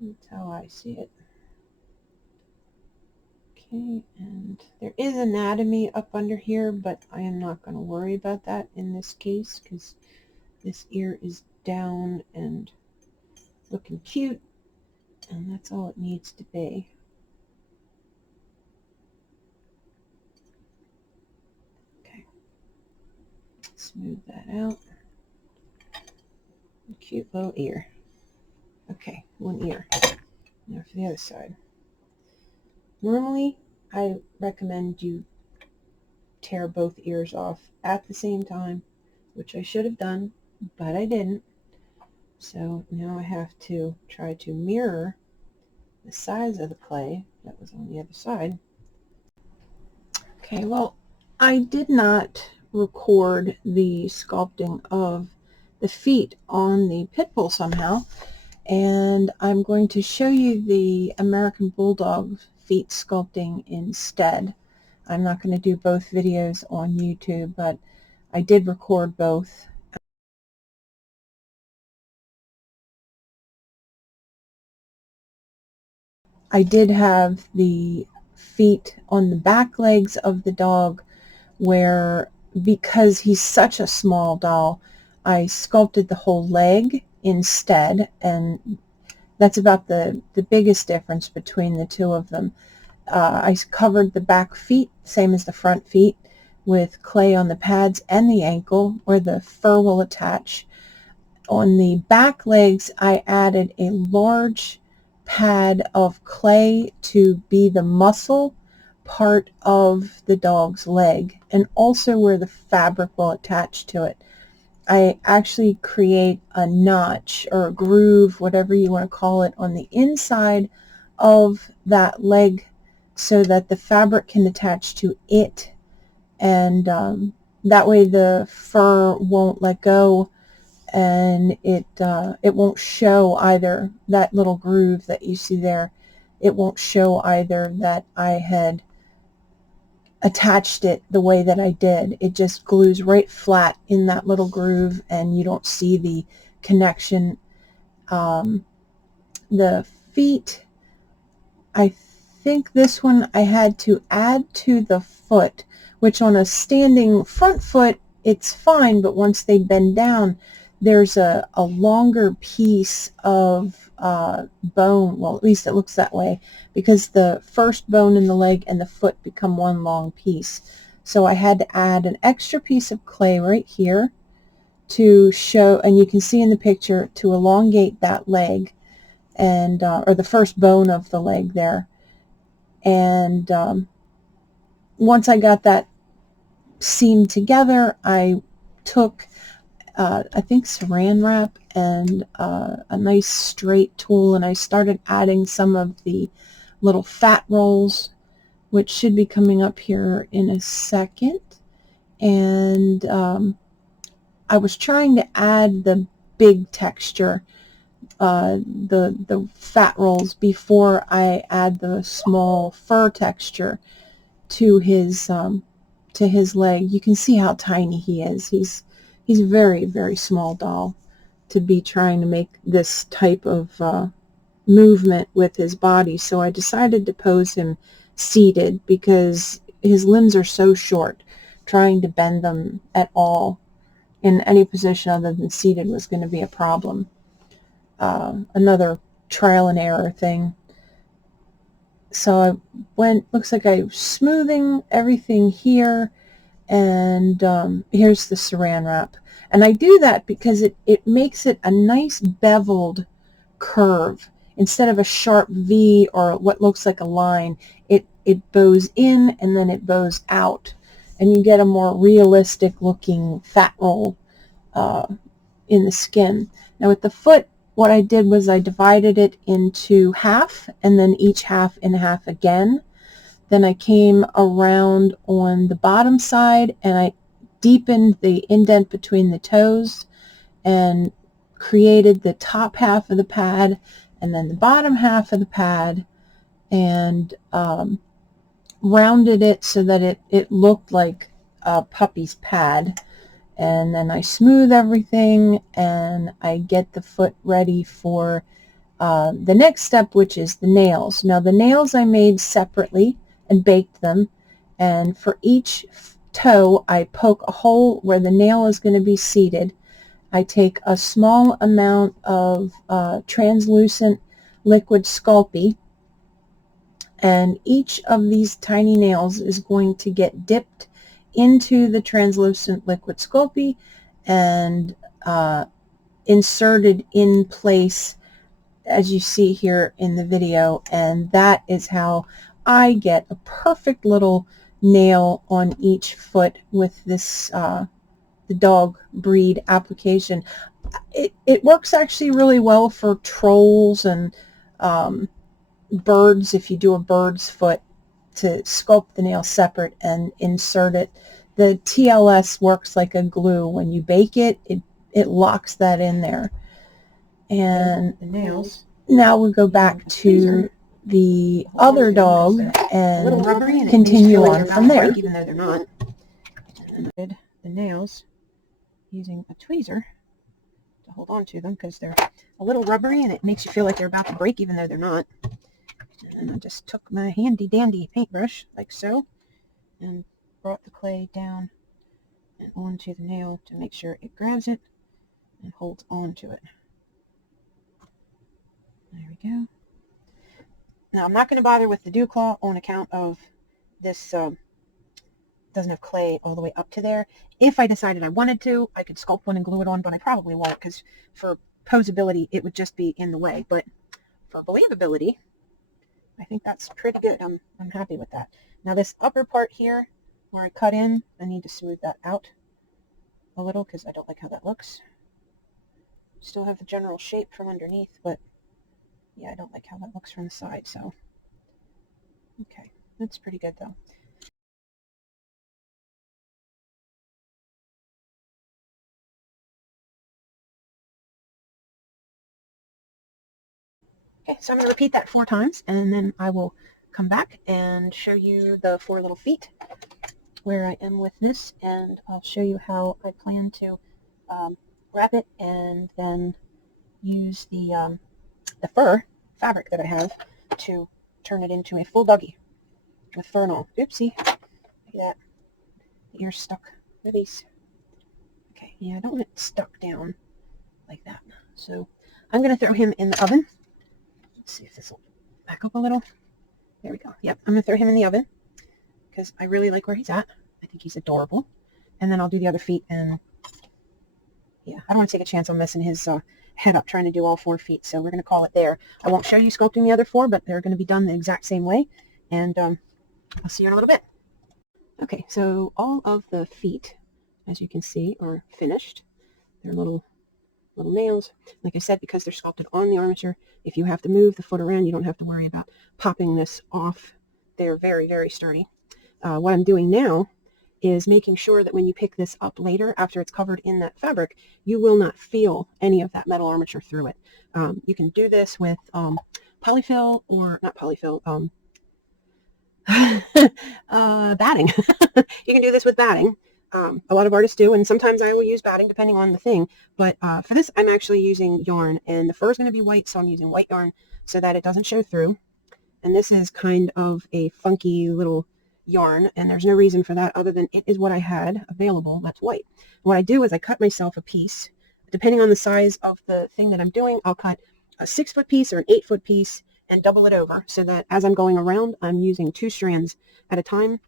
That's how I see it. Okay, and there is anatomy up under here, but I am not going to worry about that in this case because this ear is down and looking cute, and that's all it needs to be. Okay, smooth that out. Cute little ear. Okay, one ear. Now for the other side. Normally, I recommend you tear both ears off at the same time, which I should have done, but I didn't. So now I have to try to mirror the size of the clay that was on the other side. Okay, well, I did not record the sculpting of the feet on the pitbull somehow, and I'm going to show you the American Bulldog feet sculpting instead. I'm not going to do both videos on YouTube, but I did record both. I did have the feet on the back legs of the dog where, because he's such a small doll, I sculpted the whole leg instead, and that's about the biggest difference between the two of them. I covered the back feet, same as the front feet, with clay on the pads and the ankle where the fur will attach. On the back legs, I added a large pad of clay to be the muscle part of the dog's leg, and also where the fabric will attach to it. I actually create a notch or a groove, whatever you want to call it, on the inside of that leg so that the fabric can attach to it, and that way the fur won't let go, and it won't show either. That little groove that you see there, it won't show either that I had attached it the way that I did. It just glues right flat in that little groove, and you don't see the connection. The feet, I think this one I had to add to the foot, which on a standing front foot it's fine, but once they bend down, there's a longer piece of bone. Well, at least it looks that way, because the first bone in the leg and the foot become one long piece. So I had to add an extra piece of clay right here to show, and you can see in the picture, to elongate that leg, and or the first bone of the leg there. And once I got that seam together, I took I think saran wrap and a nice straight tool, and I started adding some of the little fat rolls, which should be coming up here in a second. And I was trying to add the big texture, the fat rolls, before I add the small fur texture to his leg. You can see how tiny he is. He's a very, very small doll to be trying to make this type of movement with his body. So I decided to pose him seated because his limbs are so short. Trying to bend them at all in any position other than seated was going to be a problem. Another trial and error thing. So I looks like I'm smoothing everything here, and here's the saran wrap. And I do that because it makes it a nice beveled curve. Instead of a sharp V or what looks like a line, it bows in and then it bows out, and you get a more realistic looking fat roll in the skin. Now with the foot, what I did was I divided it into half, and then each half in half again. Then I came around on the bottom side and I deepened the indent between the toes and created the top half of the pad and then the bottom half of the pad, and rounded it so that it looked like a puppy's pad. And then I smooth everything and I get the foot ready for the next step, which is the nails. Now the nails I made separately and baked them, and for each toe I poke a hole where the nail is going to be seated. I take a small amount of translucent liquid Sculpting, and each of these tiny nails is going to get dipped into the translucent liquid Sculpting and inserted in place as you see here in the video, and that is how I get a perfect little nail on each foot with this the dog breed application. It works actually really well for trolls and birds. If you do a bird's foot, to sculpt the nail separate and insert it. The TLS works like a glue. When you bake it, it locks that in there. And The nails. now we'll go back to the other dog and continue on from there. Even though they're not. And I did the nails using a tweezer to hold on to them because they're a little rubbery and it makes you feel like they're about to break even though they're not. And then I just took my handy dandy paintbrush like so and brought the clay down and onto the nail to make sure it grabs it and holds on to it. There we go. Now I'm not going to bother with the dew claw on account of this the doesn't have clay all the way up to there. If I decided I wanted to, I could sculpt one and glue it on, but I probably won't, because for posability, it would just be in the way. But for believability, I think that's pretty good. I'm happy with that. Now this upper part here, where I cut in, I need to smooth that out a little, because I don't like how that looks. Still have the general shape from underneath, but yeah, I don't like how that looks from the side, so okay, that's pretty good though. Okay, so I'm going to repeat that 4 times, and then I will come back and show you the 4 little feet where I am with this, and I'll show you how I plan to wrap it and then use the fur fabric that I have to turn it into a full doggy with fur and all. Oopsie. Look at that. The ear's stuck. Release. Okay, yeah, I don't want it stuck down like that. So I'm going to throw him in the oven. Let's see if this will back up a little. There we go. Yep, I'm going to throw him in the oven because I really like where he's at. I think he's adorable. And then I'll do the other feet, and yeah, I don't want to take a chance on messing his head up trying to do all 4 feet, so we're going to call it there. I won't show you sculpting the other 4, but they're going to be done the exact same way, and I'll see you in a little bit. Okay, so all of the feet, as you can see, are finished. They're little nails. Like I said, because they're sculpted on the armature, if you have to move the foot around, you don't have to worry about popping this off. They're very, very sturdy. What I'm doing now is making sure that when you pick this up later, after it's covered in that fabric, you will not feel any of that metal armature through it. You can do this with polyfill, or not polyfill, batting. You can do this with batting. A lot of artists do, and sometimes I will use batting depending on the thing. But for this, I'm actually using yarn, and the fur is going to be white, so I'm using white yarn so that it doesn't show through. And this is kind of a funky little yarn, and there's no reason for that other than it is what I had available that's white. What I do is I cut myself a piece. Depending on the size of the thing that I'm doing, I'll cut a 6-foot piece or an 8-foot piece and double it over so that as I'm going around, I'm using 2 strands at a time.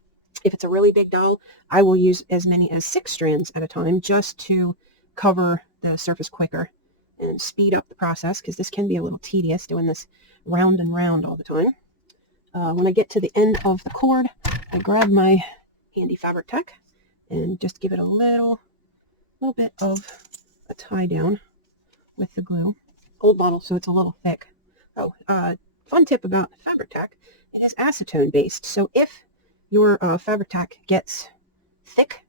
If it's a really big doll, I will use as many as 6 strands at a time just to cover the surface quicker and speed up the process, because this can be a little tedious doing this round and round all the time. When I get to the end of the cord, I grab my handy fabric tech and just give it a little bit of a tie down with the glue. Old bottle, so it's a little thick. Oh, fun tip about fabric tack, it is acetone based, so if your fabric tack gets thick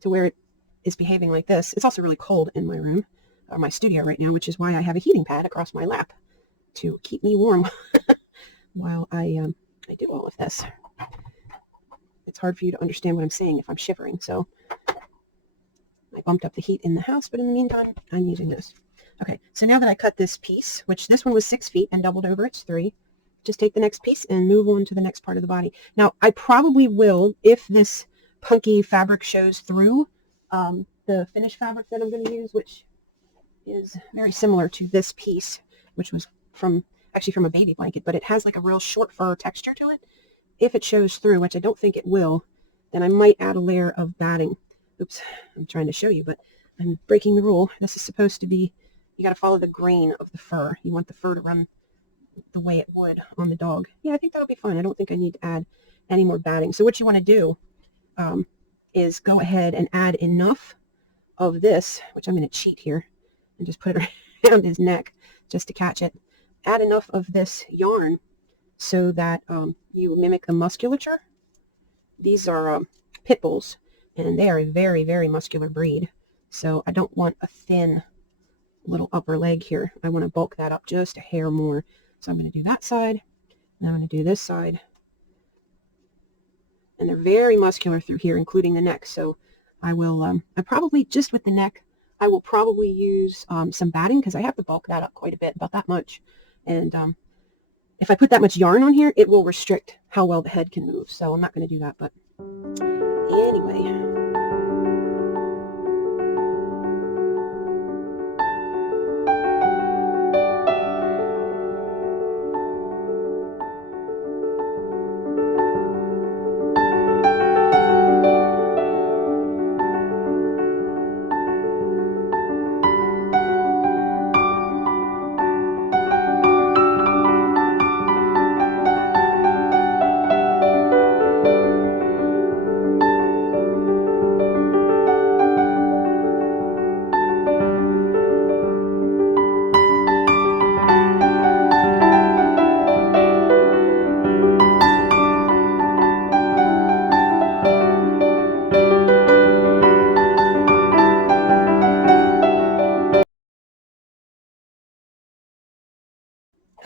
to where it is behaving like this, it's also really cold in my room, or my studio right now, which is why I have a heating pad across my lap to keep me warm while I do all of this. It's hard for you to understand what I'm saying if I'm shivering, so I bumped up the heat in the house, but in the meantime, I'm using this. Okay, so now that I cut this piece, which this one was 6 feet and doubled over, it's 3, just take the next piece and move on to the next part of the body. Now, I probably will, if this punky fabric shows through, the finished fabric that I'm going to use, which is very similar to this piece, which was actually from a baby blanket, but it has like a real short fur texture to it. If it shows through, which I don't think it will, then I might add a layer of batting. Oops, I'm trying to show you, but I'm breaking the rule. This is supposed to be, you got to follow the grain of the fur. You want the fur to run the way it would on the dog. Yeah, I think that'll be fine. I don't think I need to add any more batting. So what you want to do is go ahead and add enough of this, which I'm going to cheat here and just put it around his neck just to catch it. Add enough of this yarn so that you mimic the musculature. These are pit bulls, and they are a very, very muscular breed. So I don't want a thin little upper leg here. I want to bulk that up just a hair more. So I'm going to do that side, and I'm going to do this side. And they're very muscular through here, including the neck. So I will, I probably, just with the neck, I will probably use some batting, because I have to bulk that up quite a bit, about that much. And if I put that much yarn on here, it will restrict how well the head can move. So I'm not going to do that, but anyway.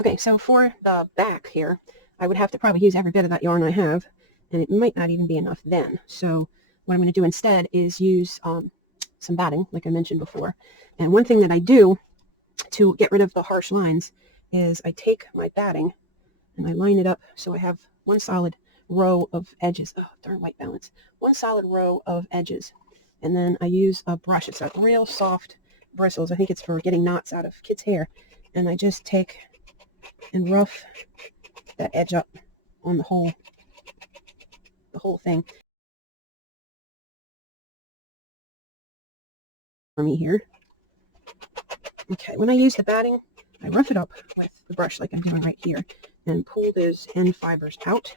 Okay, so for the back here, I would have to probably use every bit of that yarn I have, and it might not even be enough then. So what I'm going to do instead is use some batting, like I mentioned before. And one thing that I do to get rid of the harsh lines is I take my batting and I line it up so I have one solid row of edges. Oh, darn white balance. One solid row of edges. And then I use a brush. It's a real soft bristles. I think it's for getting knots out of kids' hair. And I just take and rough that edge up on the whole thing. For me here. Okay, when I use the batting, I rough it up with the brush like I'm doing right here and pull those end fibers out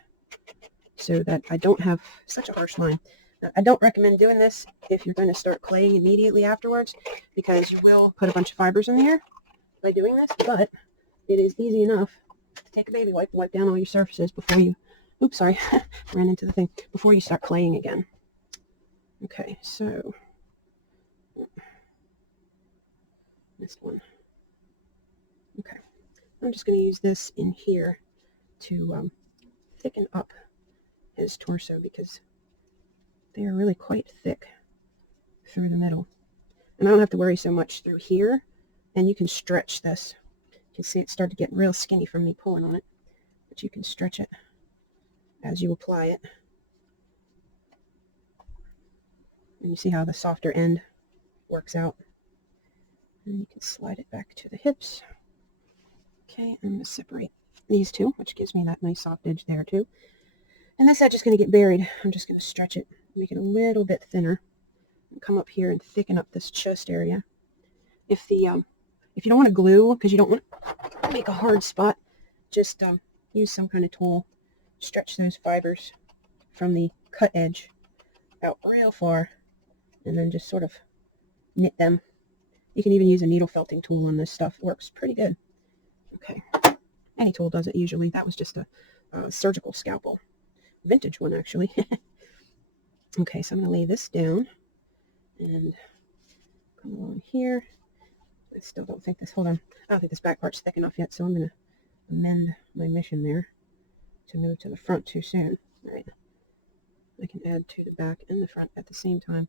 so that I don't have such a harsh line. Now, I don't recommend doing this if you're going to start claying immediately afterwards because you will put a bunch of fibers in there by doing this, but it is easy enough to take a baby wipe, wipe down all your surfaces before you, oops, sorry, ran into the thing, before you start claying again. Okay, so, missed one. Okay, I'm just going to use this in here to thicken up his torso because they are really quite thick through the middle. And I don't have to worry so much through here, and you can stretch this. You can see it started to get real skinny from me pulling on it, but you can stretch it as you apply it. And you see how the softer end works out. And you can slide it back to the hips. Okay, I'm going to separate these two, which gives me that nice soft edge there too. And this edge is going to get buried. I'm just going to stretch it, make it a little bit thinner, and come up here and thicken up this chest area. If you don't want to glue, because you don't want to make a hard spot, just use some kind of tool. Stretch those fibers from the cut edge out real far, and then just sort of knit them. You can even use a needle felting tool on this stuff. It works pretty good. Okay. Any tool does it usually. That was just a surgical scalpel. Vintage one, actually. Okay, so I'm going to lay this down and come along here. I still don't think this, hold on, I don't think this back part's thick enough yet, so I'm going to amend my mission there to move to the front too soon. All right. I can add to the back and the front at the same time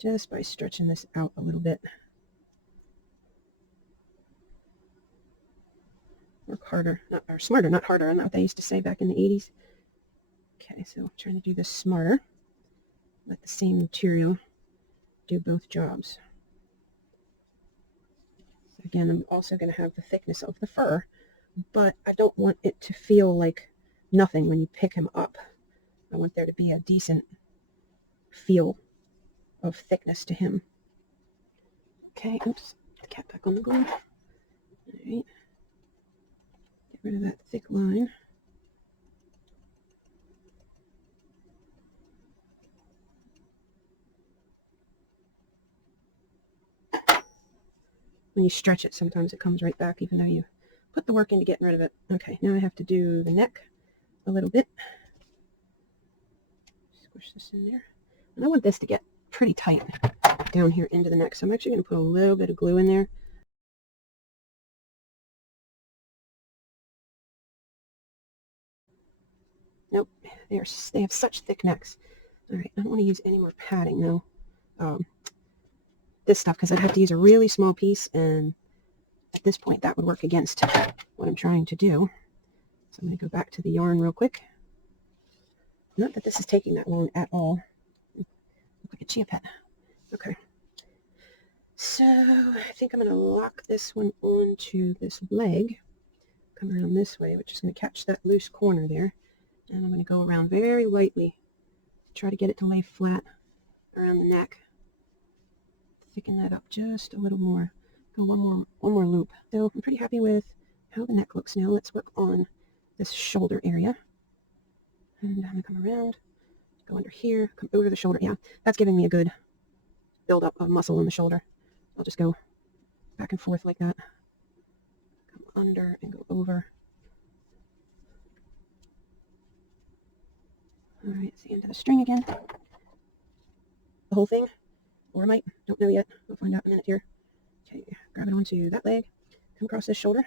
just by stretching this out a little bit. Work harder, or smarter, not harder. I don't know what they used to say back in the 80s. Okay, so I'm trying to do this smarter. Let the same material do both jobs. So again, I'm also going to have the thickness of the fur, but I don't want it to feel like nothing when you pick him up. I want there to be a decent feel of thickness to him. Okay, oops, the cat back on the glue. All right. Get rid of that thick line. When you stretch it, sometimes it comes right back, even though you put the work into getting rid of it. Okay, now I have to do the neck a little bit. Squish this in there. And I want this to get pretty tight down here into the neck, so I'm actually going to put a little bit of glue in there. Nope, they have such thick necks. All right, I don't want to use any more padding though. This stuff, because I'd have to use a really small piece, and at this point that would work against what I'm trying to do. So I'm going to go back to the yarn real quick. Not that this is taking that long at all. Look like a chia pet. Okay. So I think I'm going to lock this one onto this leg. Come around this way, which is going to catch that loose corner there. And I'm going to go around very lightly. Try to get it to lay flat around the neck. Thicken that up just a little more. Go one more loop. So I'm pretty happy with how the neck looks now. Let's work on this shoulder area. And I'm going to come around, go under here, come over the shoulder. Yeah, that's giving me a good build-up of muscle in the shoulder. I'll just go back and forth like that. Come under and go over. All right, it's the end of the string again. The whole thing, or I might, don't know yet. I'll find out in a minute here. Okay, grab it onto that leg, come across this shoulder.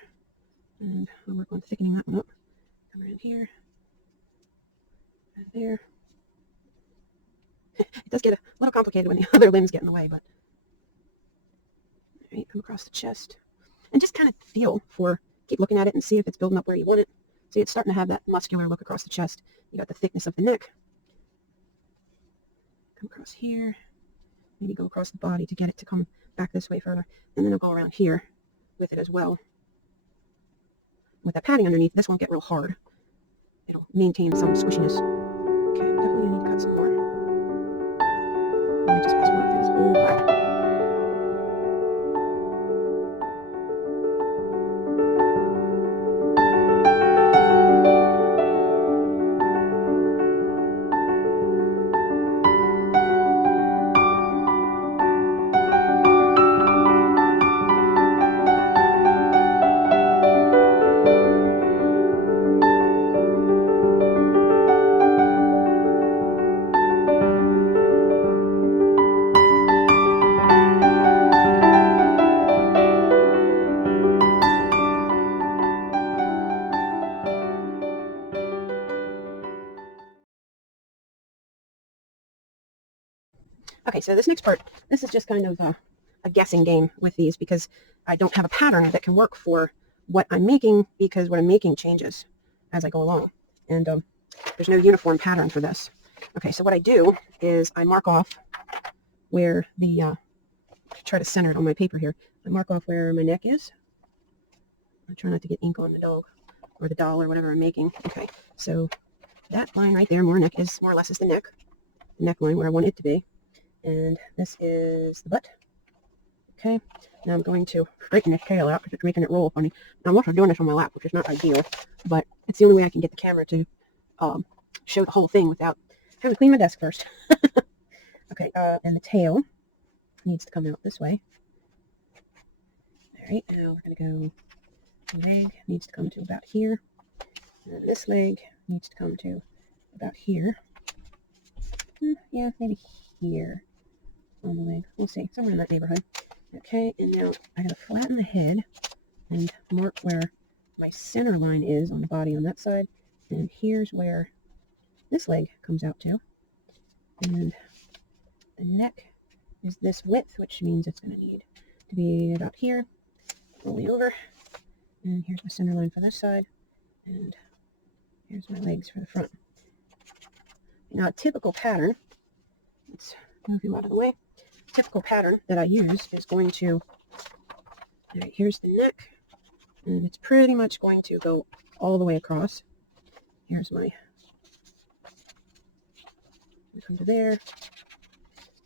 And I'll work on thickening that one up. Come around here, and there. It does get a little complicated when the other limbs get in the way, but all right, come across the chest. And just kind of keep looking at it and see if it's building up where you want it. See, it's starting to have that muscular look across the chest. You got the thickness of the neck. Come across here. Maybe go across the body to get it to come back this way further. And then I'll go around here with it as well. With that padding underneath, this won't get real hard. It'll maintain some squishiness. Okay, definitely need to cut some more. Let me just work through this whole part. Okay, so this next part, this is just kind of a guessing game with these because I don't have a pattern that can work for what I'm making because what I'm making changes as I go along. And there's no uniform pattern for this. Okay, so what I do is I mark off where the, try to center it on my paper here. I mark off where my neck is. I try not to get ink on the dog or the doll or whatever I'm making. Okay, so that line right there, more or less is the neck line where I want it to be. And this is the butt. Okay, now I'm going to straighten this tail out because it's making it roll funny. Now I'm also doing this on my lap, which is not ideal, but it's the only way I can get the camera to show the whole thing without having to clean my desk first. Okay, and the tail needs to come out this way. All right, now we're going to go, the leg needs to come to about here. And this leg needs to come to about here. Yeah, maybe here on the leg. We'll see, somewhere in that neighborhood. Okay, and now I gotta flatten the head and mark where my center line is on the body on that side. And here's where this leg comes out to. And the neck is this width, which means it's going to need to be about here, all the way over. And here's my center line for this side. And here's my legs for the front. Now, a typical pattern, let's move you out of the way. Typical pattern that I use is going to, all right, here's the neck, and it's pretty much going to go all the way across. Here's my, come to there.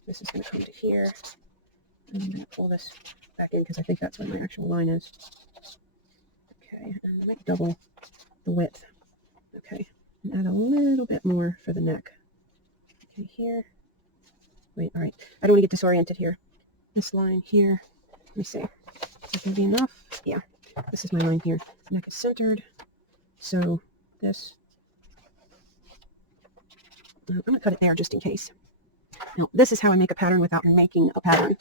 This is going to come to here. And I'm going to pull this back in because I think that's where my actual line is. Okay, and I might double the width. Okay, and add a little bit more for the neck. Okay, here. Wait, all right. I don't want to get disoriented here. This line here. Let me see. Is that going to be enough? Yeah. This is my line here. The neck is centered. So this. I'm going to cut it there just in case. Now, this is how I make a pattern without making a pattern.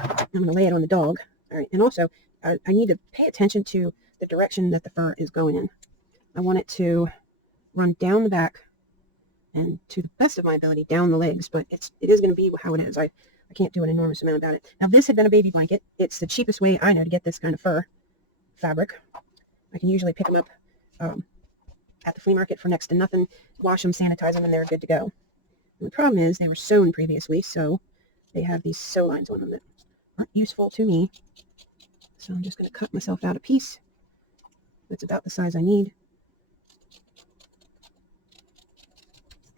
I'm going to lay it on the dog. All right. And also, I need to pay attention to the direction that the fur is going in. I want it to run down the back and to the best of my ability down the legs, but it is going to be how it is. I can't do an enormous amount about it. Now, this had been a baby blanket. It's the cheapest way I know to get this kind of fur fabric. I can usually pick them up at the flea market for next to nothing, wash them, sanitize them, and they're good to go. And the problem is they were sewn previously, so they have these sew lines on them that aren't useful to me. So I'm just going to cut myself out a piece that's about the size I need.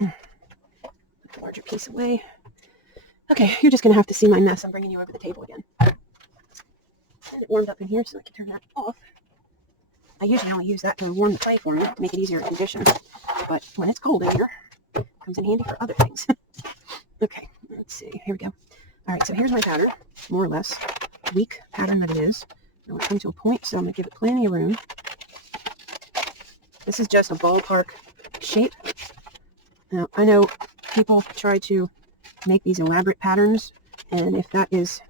Put the larger piece away. Okay, you're just going to have to see my mess. I'm bringing you over the table again. And it warmed up in here, so I can turn that off. I usually only use that to warm the clay for me, to make it easier to condition. But when it's cold in here, it comes in handy for other things. Okay, let's see. Here we go. All right, so here's my pattern, more or less. Weak pattern that it is. I want to come to a point, so I'm going to give it plenty of room. This is just a ballpark shape. Now, I know people try to make these elaborate patterns, and if that is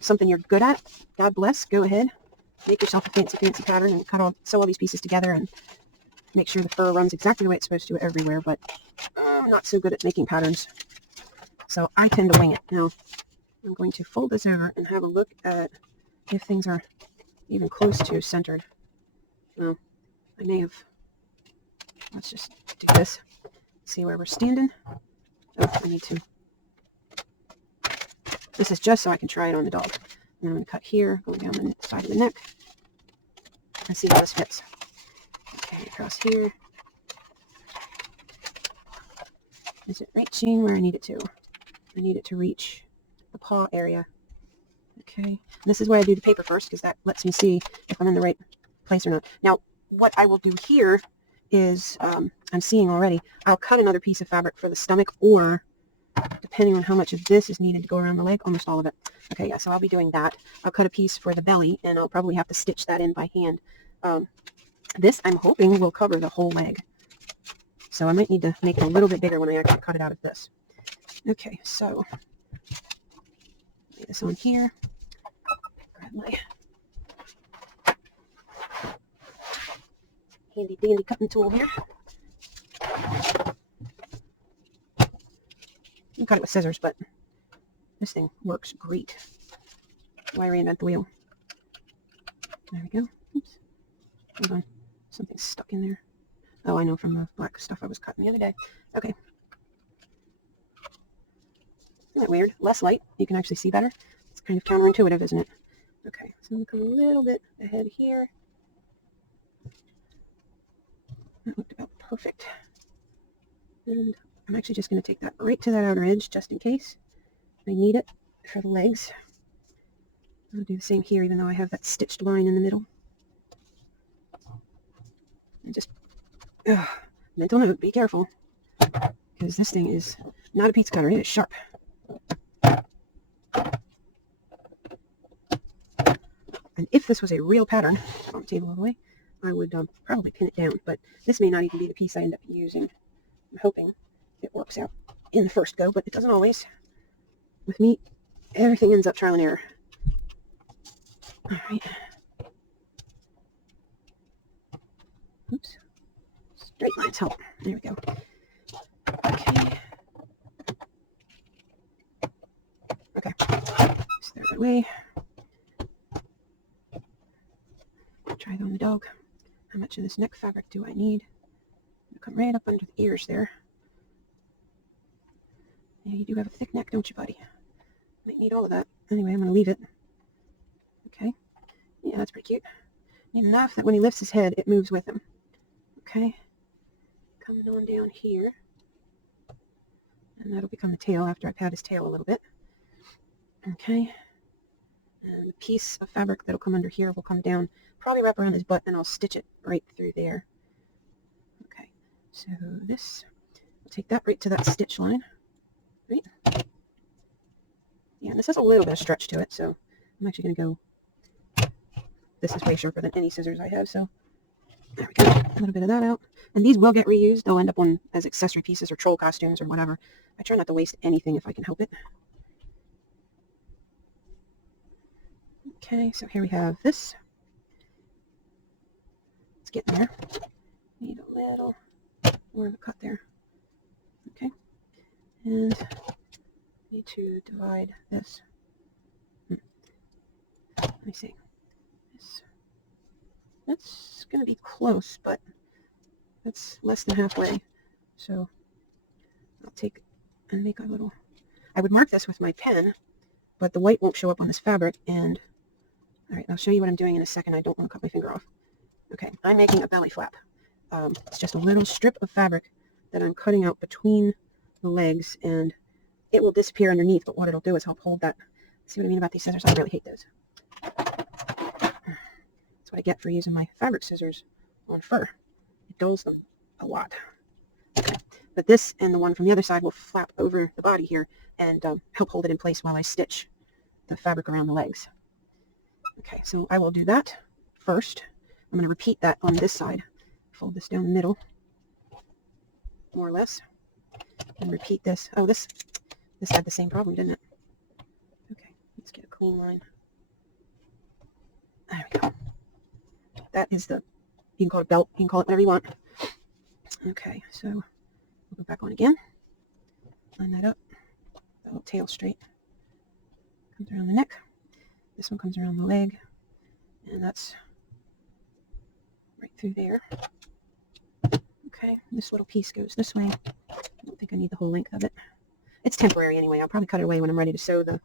something you're good at, God bless, go ahead. make yourself a fancy pattern and sew all these pieces together and make sure the fur runs exactly the way it's supposed to everywhere, but I'm not so good at making patterns, so I tend to wing it. Now, I'm going to fold this over and have a look at if things are even close to centered. Well, I may have, let's just do this, see where we're standing. Oh, I need to, this is just so I can try it on the dog. And I'm going to cut here, going down the side of the neck, and see how this fits. Okay, across here. Is it reaching where I need it to? I need it to reach the paw area. Okay, this is where I do the paper first, because that lets me see if I'm in the right place or not. Now, what I will do here is, I'm seeing already, I'll cut another piece of fabric for the stomach, or depending on how much of this is needed to go around the leg, almost all of it. Okay, yeah, so I'll be doing that. I'll cut a piece for the belly, and I'll probably have to stitch that in by hand. This, I'm hoping, will cover the whole leg. So I might need to make it a little bit bigger when I actually cut it out of this. Okay, so lay this on here. Grab my handy dandy cutting tool here. You can cut it with scissors, but this thing works great. Why reinvent the wheel? There we go. Oops. Hold on. Something's stuck in there. Oh, I know, from the black stuff I was cutting the other day. Okay. Isn't that weird? Less light. You can actually see better. It's kind of counterintuitive, isn't it? Okay, so I'm going to come a little bit ahead here. That looked about perfect. And I'm actually just going to take that right to that outer edge, just in case I need it for the legs. I'll do the same here, even though I have that stitched line in the middle. And just, mental note, be careful, because this thing is not a pizza cutter. It is sharp. And if this was a real pattern, on the table all the way, I would probably pin it down, but this may not even be the piece I end up using. I'm hoping it works out in the first go, but it doesn't always. With me, everything ends up trial and error. All right. Oops. Straight lines help. There we go. Okay. Okay. So there away. Try it on the dog. How much of this neck fabric do I need? Come right up under the ears there. Yeah, you do have a thick neck, don't you, buddy? Might need all of that. Anyway, I'm going to leave it. Okay. Yeah, that's pretty cute. Need enough that when he lifts his head, it moves with him. Okay. Coming on down here. And that'll become the tail after I pat his tail a little bit. Okay. And the piece of fabric that'll come under here will come down, probably wrap around his butt, and I'll stitch it right through there. Okay. So this, I'll take that right to that stitch line. Right. Yeah, and this has a little bit of stretch to it, so I'm actually going to go, this is way sharper than any scissors I have, so there we go. A little bit of that out. And these will get reused. They'll end up on as accessory pieces or troll costumes or whatever. I try not to waste anything if I can help it. Okay, so here we have this. It's getting there. Need a little more of a cut there. Okay. And need to divide this. Let me see. That's going to be close, but that's less than halfway. So I'll take and make a little, I would mark this with my pen, but the white won't show up on this fabric. And all right, I'll show you what I'm doing in a second. I don't want to cut my finger off. Okay, I'm making a belly flap. It's just a little strip of fabric that I'm cutting out between the legs, and it will disappear underneath, but what it'll do is help hold that. See what I mean about these scissors? I really hate those. That's what I get for using my fabric scissors on fur. It dulls them a lot. Okay. But this and the one from the other side will flap over the body here and help hold it in place while I stitch the fabric around the legs. Okay, so I will do that first. I'm going to repeat that on this side. Fold this down the middle, more or less, and repeat this. Oh, this had the same problem, didn't it? Okay, let's get a clean line. There we go. that is the, you can call it a belt, you can call it whatever you want. Okay, so we'll go back on again. Line that up. The little tail straight. Comes around the neck. This one comes around the leg. And that's right through there. Okay, this little piece goes this way. I don't think I need the whole length of it. It's temporary anyway. I'll probably cut it away when I'm ready to sew the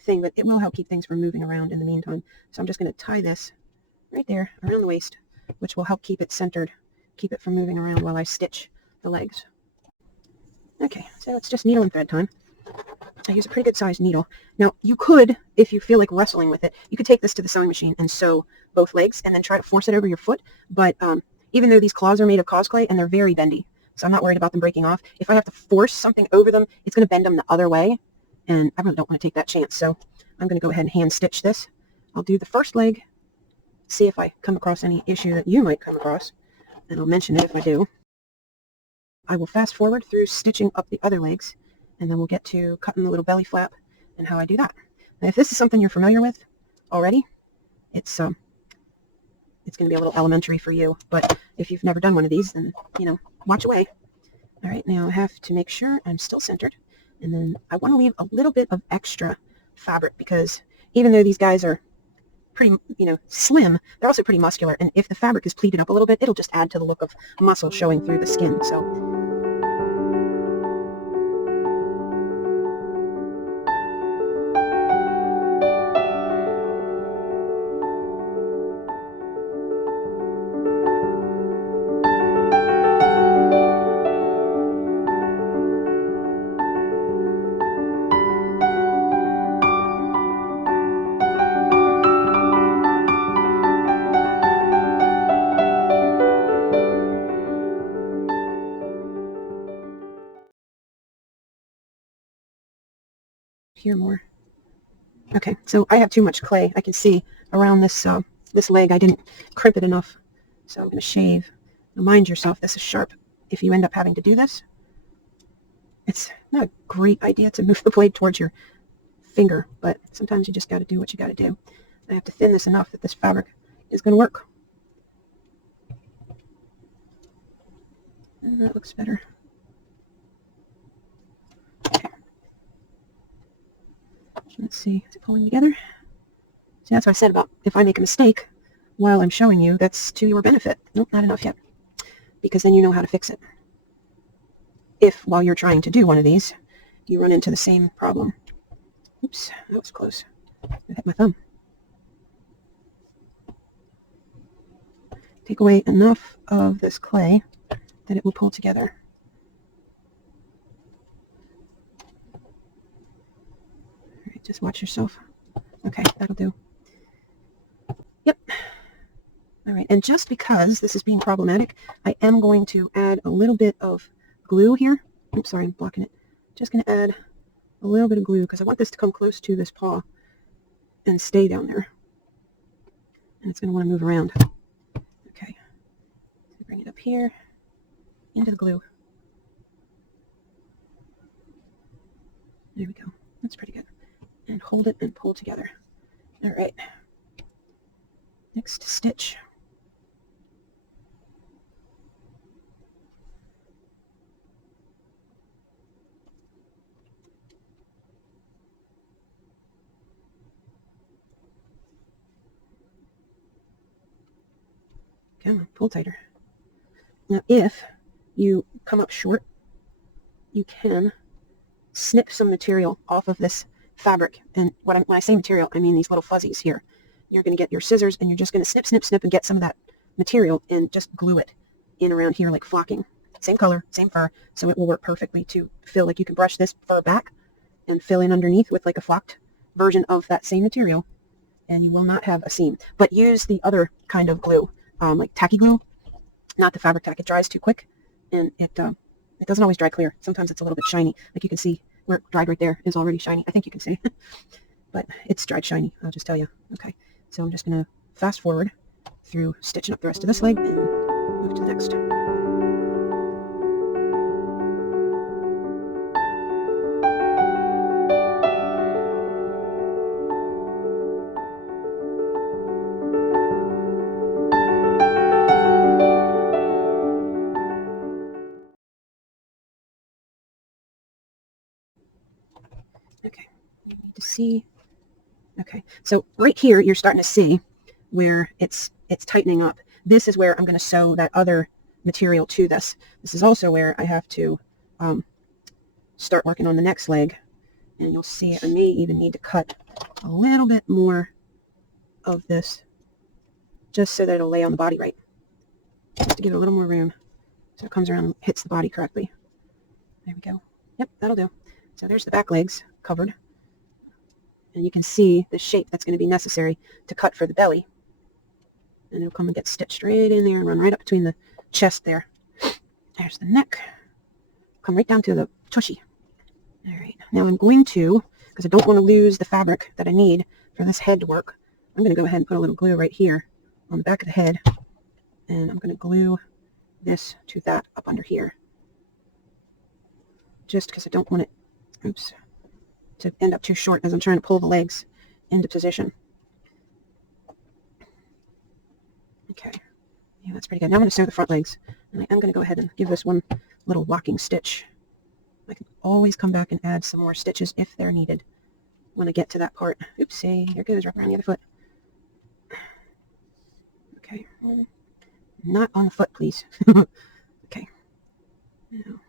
thing, but it will help keep things from moving around in the meantime. So I'm just going to tie this right there around the waist, which will help keep it centered, keep it from moving around while I stitch the legs. Okay, so it's just needle and thread time. I use a pretty good sized needle. Now you could, if you feel like wrestling with it, you could take this to the sewing machine and sew both legs and then try to force it over your foot. But even though these claws are made of Cosclay and they're very bendy, so I'm not worried about them breaking off. If I have to force something over them, it's going to bend them the other way, and I really don't want to take that chance. So I'm going to go ahead and hand stitch this. I'll do the first leg, see if I come across any issue that you might come across, and I'll mention it if I do. I will fast forward through stitching up the other legs, and then we'll get to cutting the little belly flap and how I do that. Now, if this is something you're familiar with already, it's going to be a little elementary for you. But if you've never done one of these, then, watch away. All right, now I have to make sure I'm still centered. And then I want to leave a little bit of extra fabric because even though these guys are pretty, slim, they're also pretty muscular. And if the fabric is pleated up a little bit, it'll just add to the look of muscle showing through the skin. So here more. Okay, so I have too much clay. I can see around this this leg I didn't crimp it enough. So I'm going to shave. Now mind yourself, this is sharp. If you end up having to do this, it's not a great idea to move the blade towards your finger, but sometimes you just got to do what you got to do. I have to thin this enough that this fabric is going to work. And that looks better. Okay. Let's see, is it pulling together? See, that's what I said about if I make a mistake while I'm showing you, that's to your benefit. Nope, not enough yet. Because then you know how to fix it. If, while you're trying to do one of these, you run into the same problem. Oops, that was close. I hit my thumb. Take away enough of this clay that it will pull together. All right, just watch yourself. Okay, that'll do. Yep. All right, and just because this is being problematic, I am going to add a little bit of glue here. Oops, sorry, I'm blocking it. Just going to add a little bit of glue because I want this to come close to this paw and stay down there. And it's going to want to move around. Okay, so bring it up here into the glue. There we go. That's pretty good. And hold it and pull together. All right. Next stitch. Come on, pull tighter. Now, if you come up short, you can snip some material off of this fabric. And when I say material, I mean these little fuzzies here. You're going to get your scissors and you're just going to snip, snip, snip and get some of that material and just glue it in around here like flocking. Same color, same fur, so it will work perfectly to fill. Like you can brush this fur back and fill in underneath with like a flocked version of that same material, and you will not have a seam. But use the other kind of glue, like tacky glue, not the fabric tack. It dries too quick, and it doesn't always dry clear. Sometimes it's a little bit shiny. Like you can see where it dried right there is already shiny. I think you can see, but it's dried shiny. I'll just tell you. Okay, so I'm just going to fast forward through stitching up the rest of this leg and move to the next. see. Okay, so right here you're starting to see where it's tightening up. This is where I'm going to sew that other material to this. This is also where I have to start working on the next leg, and you'll see I may even need to cut a little bit more of this just so that it'll lay on the body right, just to give it a little more room so it comes around and hits the body correctly. There we go. Yep, that'll do. So there's the back legs covered, and you can see the shape that's going to be necessary to cut for the belly, and it'll come and get stitched right in there and run right up between the chest there. There's the neck, come right down to the tushy. All right, now I'm going to, because I don't want to lose the fabric that I need for this head to work, I'm going to go ahead and put a little glue right here on the back of the head, and I'm going to glue this to that up under here, just because I don't want it, to end up too short as I'm trying to pull the legs into position. Okay, yeah, that's pretty good. Now I'm going to sew the front legs, and I am going to go ahead and give this one little locking stitch. I can always come back and add some more stitches if they're needed when I get to that part. Oopsie, there goes right around the other foot. Okay, not on the foot, please. Okay. Now.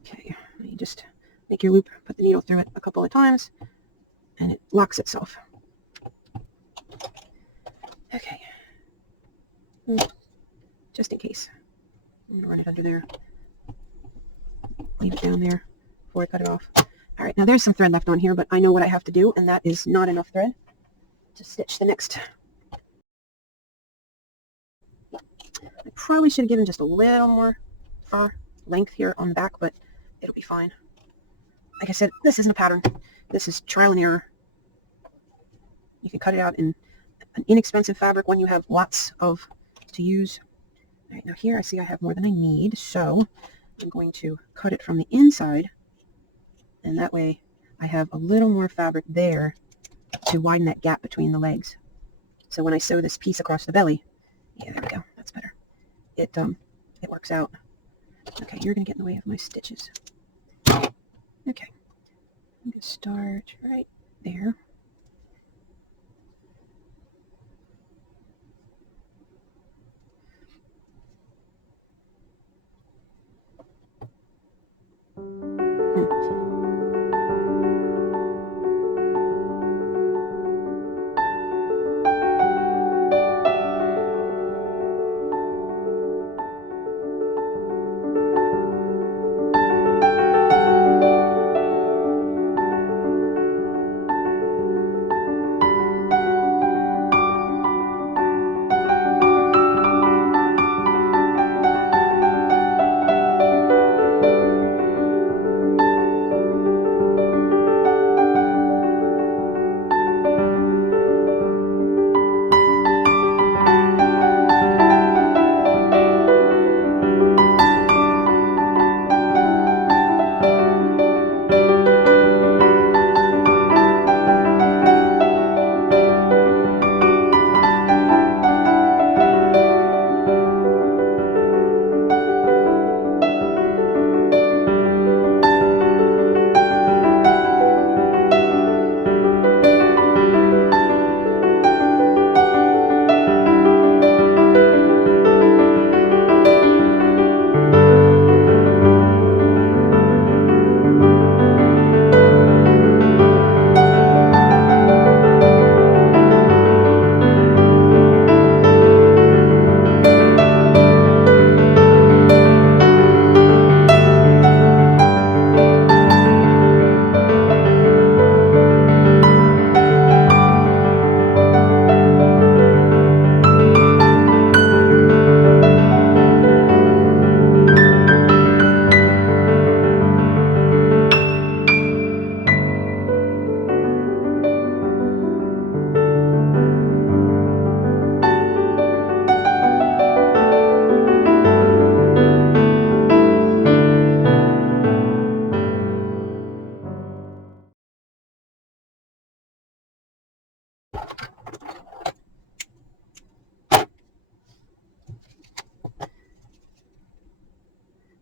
Okay, you just make your loop, put the needle through it a couple of times, and it locks itself. Okay. Just in case. I'm going to run it under there. Leave it down there before I cut it off. All right, now there's some thread left on here, but I know what I have to do, and that is not enough thread to stitch the next. I probably should have given just a little more fur length here on the back, but it'll be fine. Like I said, this isn't a pattern. This is trial and error. You can cut it out in an inexpensive fabric when you have lots of to use. All right, now here I see I have more than I need, so I'm going to cut it from the inside, and that way I have a little more fabric there to widen that gap between the legs. So when I sew this piece across the belly, yeah, there we go, that's better. It works out. Okay, you're going to get in the way of my stitches. Okay, I'm going to start right there.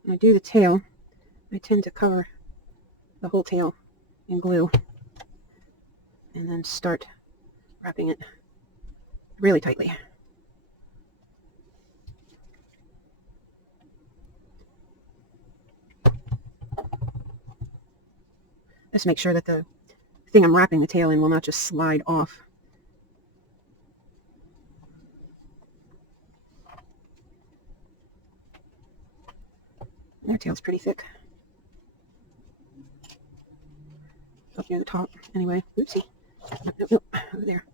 When I do the tail, I tend to cover the whole tail and glue, and then start wrapping it really tightly. Just make sure that the thing I'm wrapping the tail in will not just slide off. Their tail's pretty thick. Up near the top, anyway. Oopsie. Nope, over there.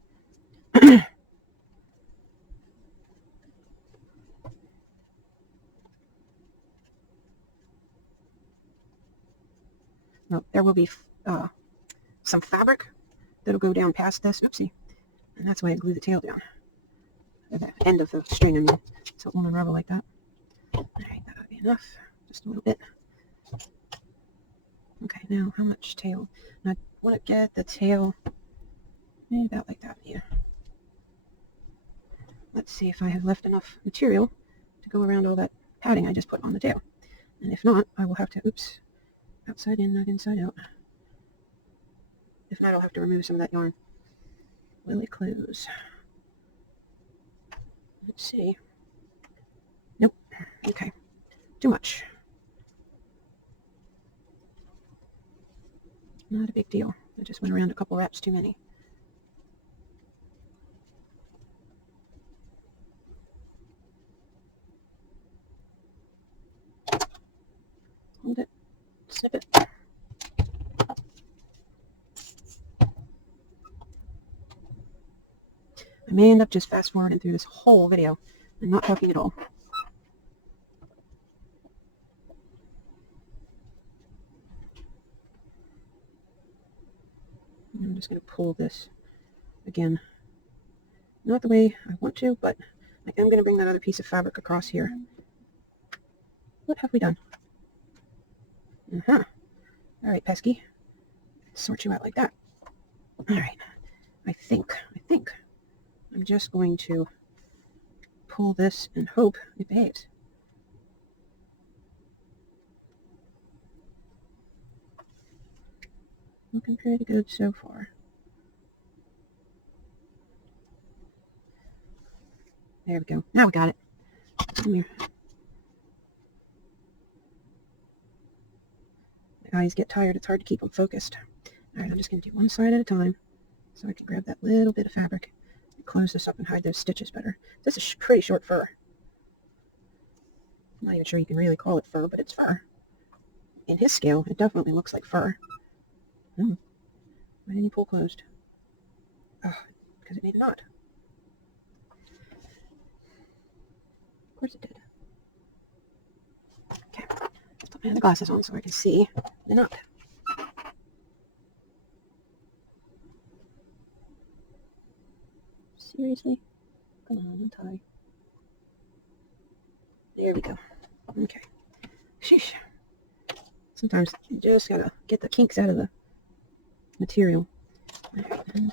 Well, there will be some fabric that'll go down past this. Oopsie. And that's why I glue the tail down. At the end of the string, I mean. So it won't unravel like that. Alright, that ought to be enough. Just a little bit. Okay, now how much tail? I want to get the tail maybe about like that. Yeah. Let's see if I have left enough material to go around all that padding I just put on the tail. And if not, I will have to, oops, outside in, not inside out. If not, I'll have to remove some of that yarn. Will it close? Let's see. Nope. Okay. Too much. Not a big deal. I just went around a couple wraps too many. Hold it. Snip it. I may end up just fast forwarding through this whole video and not talking at all. I'm just going to pull this again. Not the way I want to, but I am going to bring that other piece of fabric across here. What have we done? All right, pesky. Sort you out like that. All right. I think I'm just going to pull this and hope it behaves. Looking pretty good so far. There we go. Now we got it. Come here. My eyes get tired. It's hard to keep them focused. All right, I'm just going to do one side at a time so I can grab that little bit of fabric and close this up and hide those stitches better. This is pretty short fur. I'm not even sure you can really call it fur, but it's fur. In his scale, it definitely looks like fur. Why didn't you pull closed? Oh, because it made a knot. Of course it did. Okay, let's put my other glasses on so I can see the knot. Seriously? Come on, untie. There we go. Okay. Sheesh. Sometimes you just gotta get the kinks out of the material. Right, and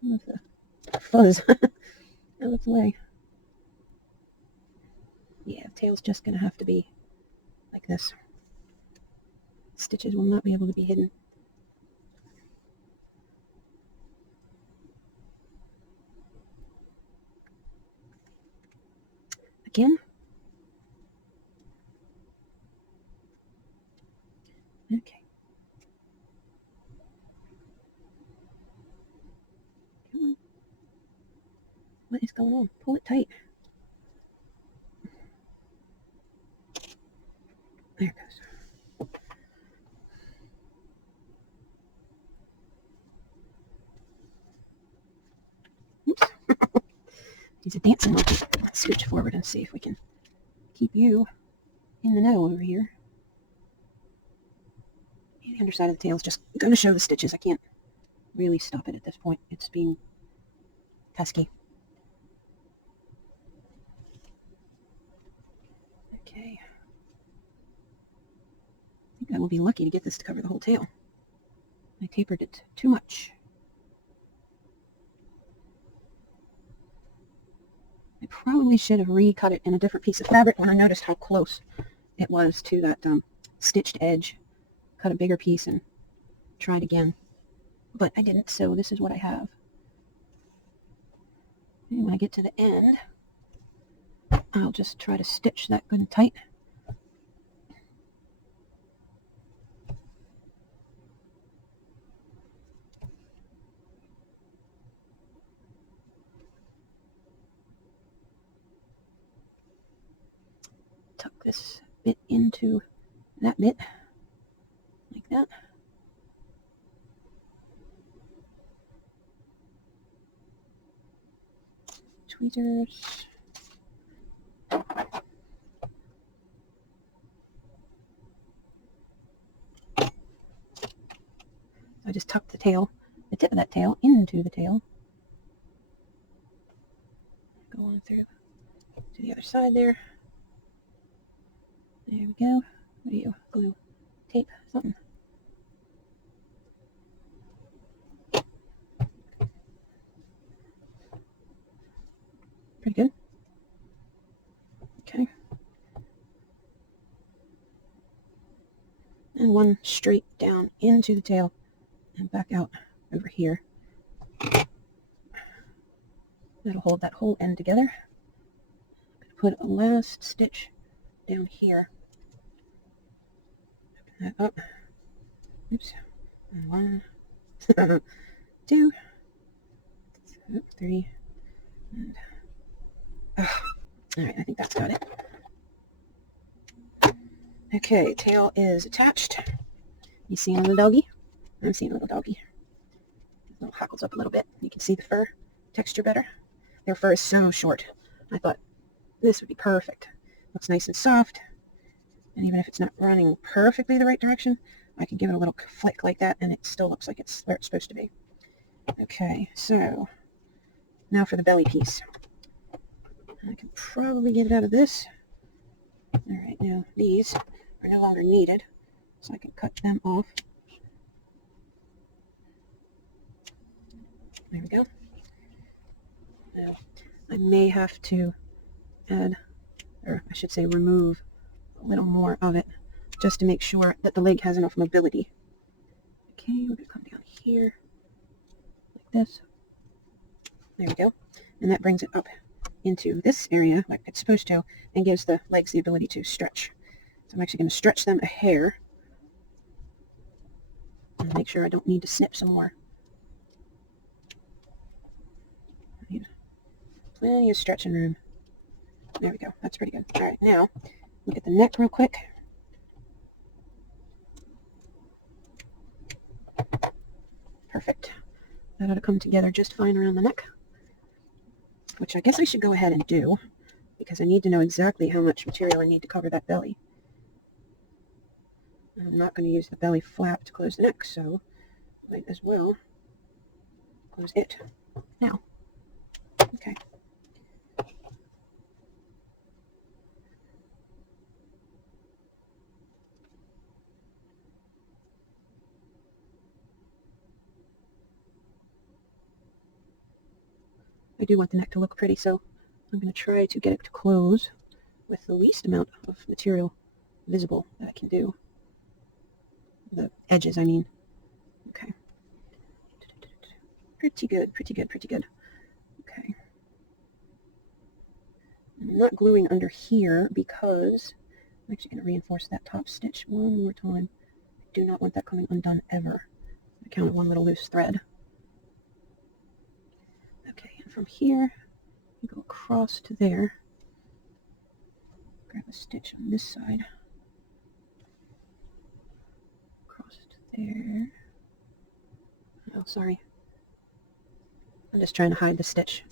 some of the fuzz out of the way. Yeah, the tail's just gonna have to be like this. Stitches will not be able to be hidden. Again. Okay. Come on. What is going on? Pull it tight. There it goes. Oops. He's a dancing monkey. Let's scooch forward and see if we can keep you in the know over here. The underside of the tail is just going to show the stitches. I can't really stop it at this point. It's being pesky. Okay. I think I will be lucky to get this to cover the whole tail. I tapered it too much. I probably should have recut it in a different piece of fabric when I noticed how close it was to that stitched edge. Cut a bigger piece and tried again, but I didn't, so this is what I have. And when I get to the end, I'll just try to stitch that good and tight. Tuck this bit into that bit, like that. Tweezers. I just tucked the tail, the tip of that tail into the tail. Go on through to the other side there. There we go. What do you glue? Tape? Something. Pretty good. Okay. And one straight down into the tail and back out over here. That'll hold that whole end together. Put a last stitch down here. Open that up. Oops. And 1, 2, 3, and all right, I think that's got it. Okay, tail is attached. You see a little doggy? I'm seeing a little doggy. His little hackles up a little bit. You can see the fur texture better. Their fur is so short. I thought this would be perfect. Looks nice and soft. And even if it's not running perfectly the right direction, I can give it a little flick like that and it still looks like it's where it's supposed to be. Okay, so now for the belly piece. I can probably get it out of this. All right, now these are no longer needed, so I can cut them off. There we go. Now, I may have to add, or I should say remove, a little more of it, just to make sure that the leg has enough mobility. Okay, we're going to come down here, like this. There we go. And that brings it up into this area, like it's supposed to, and gives the legs the ability to stretch. So I'm actually going to stretch them a hair, and make sure I don't need to snip some more. I need plenty of stretching room. There we go. That's pretty good. All right, now look at the neck real quick. Perfect. That ought to come together just fine around the neck, which I guess I should go ahead and do, because I need to know exactly how much material I need to cover that belly. I'm not going to use the belly flap to close the neck, so might as well close it now. Okay. I do want the neck to look pretty, so I'm going to try to get it to close with the least amount of material visible that I can do. The edges, I mean. Okay. Pretty good, pretty good, pretty good. Okay. I'm not gluing under here because I'm actually going to reinforce that top stitch one more time. I do not want that coming undone ever. I count one little loose thread. Okay, and from here, you go across to there. Grab a stitch on this side. Across to there. Oh, sorry. I'm just trying to hide the stitch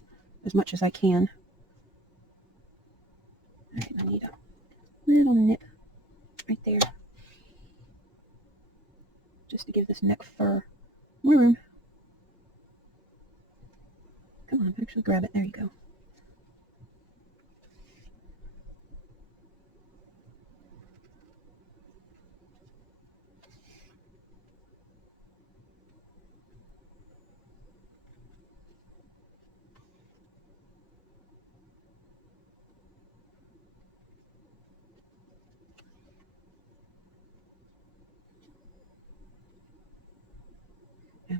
as much as I can. Alright, I need a little nip right there, just to give this neck fur more room. Come on, actually grab it. There you go.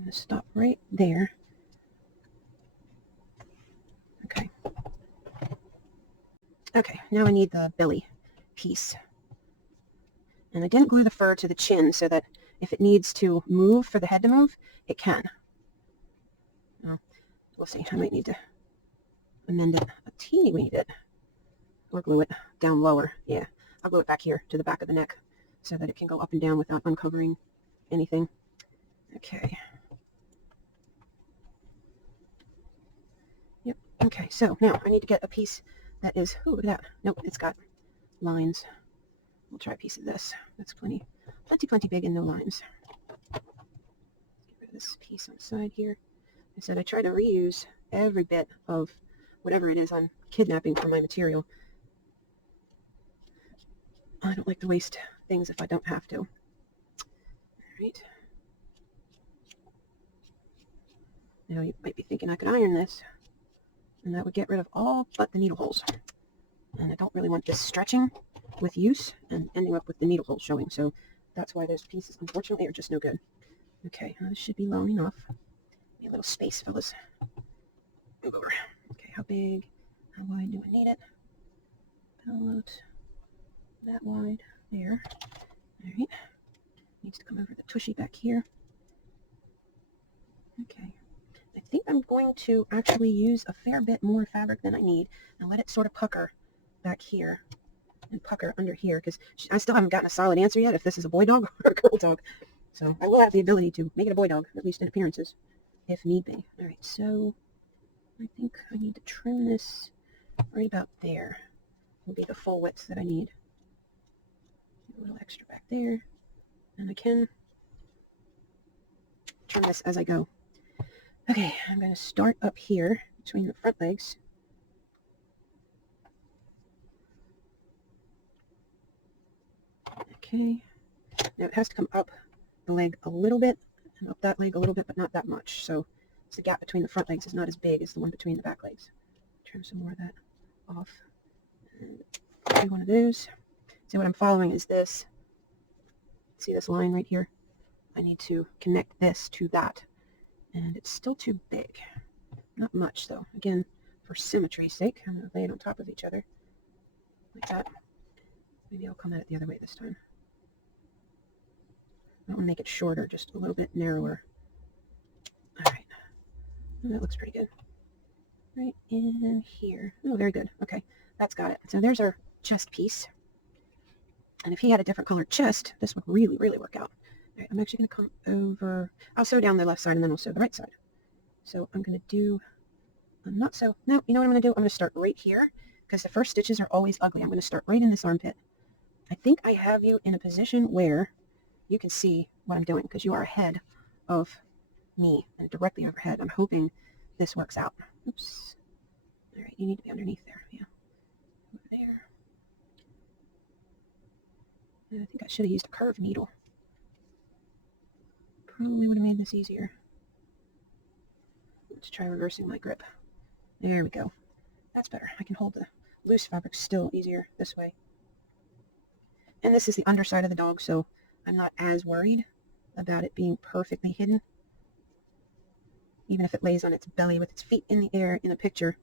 going to stop right there. Okay. Okay, now I need the belly piece. And I didn't glue the fur to the chin so that if it needs to move for the head to move, it can. Well, we'll see. I might need to amend it a teeny weeny bit. Or glue it down lower. Yeah, I'll glue it back here to the back of the neck so that it can go up and down without uncovering anything. Okay. Yep. Okay, so now I need to get a piece that is, ooh, look at that. Nope, it's got lines. We'll try a piece of this. That's plenty big and no lines. Get rid of this piece on the side here. I said I try to reuse every bit of whatever it is I'm kidnapping from my material. I don't like to waste things if I don't have to. All right. Now you might be thinking I could iron this, and that would get rid of all but the needle holes. And I don't really want this stretching with use and ending up with the needle holes showing. So that's why those pieces, unfortunately, are just no good. Okay, this should be long enough. Need a little space, fellas. Move over. Okay, how big, how wide do I need it? About that wide there. All right. Needs to come over the tushy back here. Okay. I think I'm going to actually use a fair bit more fabric than I need and let it sort of pucker back here and pucker under here, because I still haven't gotten a solid answer yet if this is a boy dog or a girl dog. So I will have the ability to make it a boy dog, at least in appearances, if need be. All right, so I think I need to trim this right about there. Will be the full width that I need. A little extra back there, and I can trim this as I go. Okay, I'm going to start up here between the front legs. Okay, now it has to come up the leg a little bit and up that leg a little bit, but not that much. So the gap between the front legs is not as big as the one between the back legs. Trim some more of that off. And do one of those. See, what I'm following is this. See this line right here? I need to connect this to that. And it's still too big. Not much, though. Again, for symmetry's sake, I'm going to lay it on top of each other. Like that. Maybe I'll come at it the other way this time. I want to make it shorter, just a little bit narrower. All right. That looks pretty good. Right in here. Oh, very good. Okay, that's got it. So there's our chest piece. And if he had a different colored chest, this would really, really work out. All right, I'm actually going to come over. I'll sew down the left side and then I'll sew the right side. So I'm going to do, no, you know what I'm going to do? I'm going to start right here because the first stitches are always ugly. I'm going to start right in this armpit. I think I have you in a position where you can see what I'm doing because you are ahead of me and directly overhead. I'm hoping this works out. Oops. All right, you need to be underneath there. Yeah. Over there. And I think I should have used a curved needle. Probably would have made this easier. Let's try reversing my grip. There we go. That's better. I can hold the loose fabric still easier this way. And this is the underside of the dog, so I'm not as worried about it being perfectly hidden. Even if it lays on its belly with its feet in the air in a picture,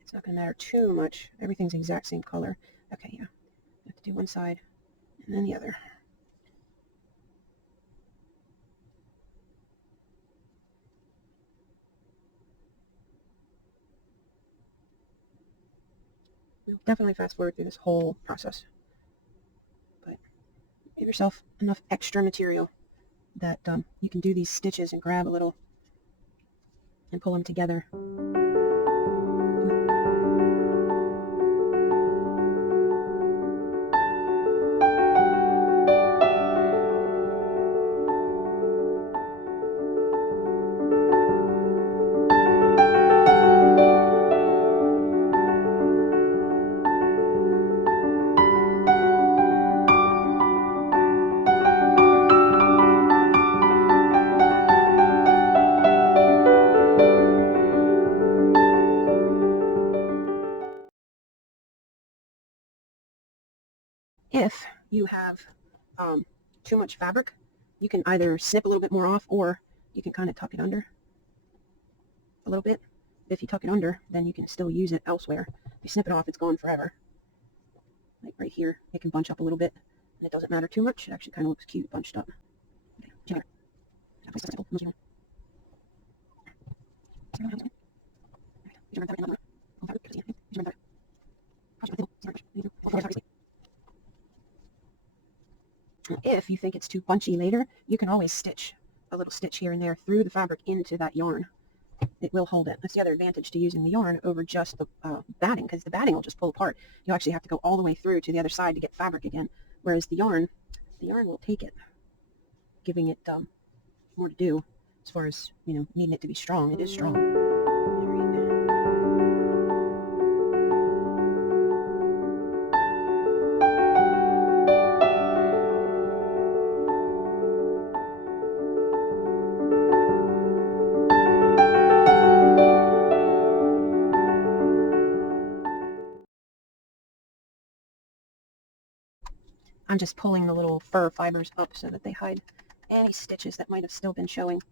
it's not going to matter too much. Everything's the exact same color. Okay, yeah. I have to do one side and then the other. We'll definitely fast forward through this whole process. But give yourself enough extra material that you can do these stitches and grab a little and pull them together. If you have too much fabric, you can either snip a little bit more off or you can kind of tuck it under a little bit. If you tuck it under, then you can still use it elsewhere. If you snip it off, it's gone forever. Like right here, it can bunch up a little bit, and it doesn't matter too much. It actually kind of looks cute bunched up. Okay. If you think it's too bunchy later, you can always stitch a little stitch here and there through the fabric into that yarn. It will hold it. That's the other advantage to using the yarn over just the batting, because the batting will just pull apart. You actually have to go all the way through to the other side to get fabric again, whereas the yarn will take it, giving it more to do as far as, needing it to be strong. It is strong. I'm just pulling the little fur fibers up so that they hide any stitches that might have still been showing.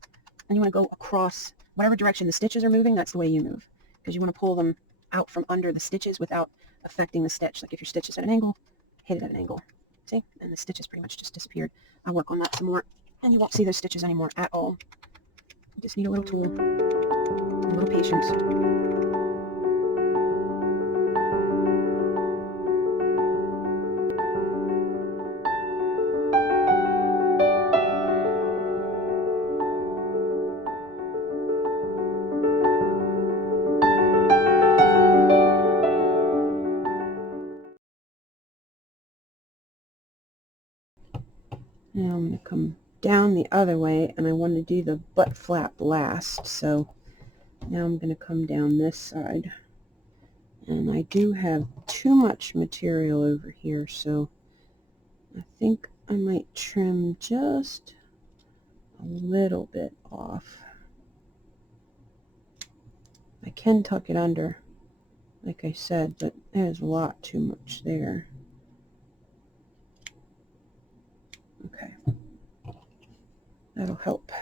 And you want to go across whatever direction the stitches are moving. That's the way you move, because you want to pull them out from under the stitches without affecting the stitch. Like if your stitch is at an angle, hit it at an angle. See? And the stitches pretty much just disappeared. I'll work on that some more, and you won't see those stitches anymore at all. You just need a little tool, a little patience. Now I'm going to come down the other way, and I want to do the butt flap last. So now I'm going to come down this side. And I do have too much material over here, so I think I might trim just a little bit off. I can tuck it under, like I said, but there's a lot too much there. Okay. That'll help.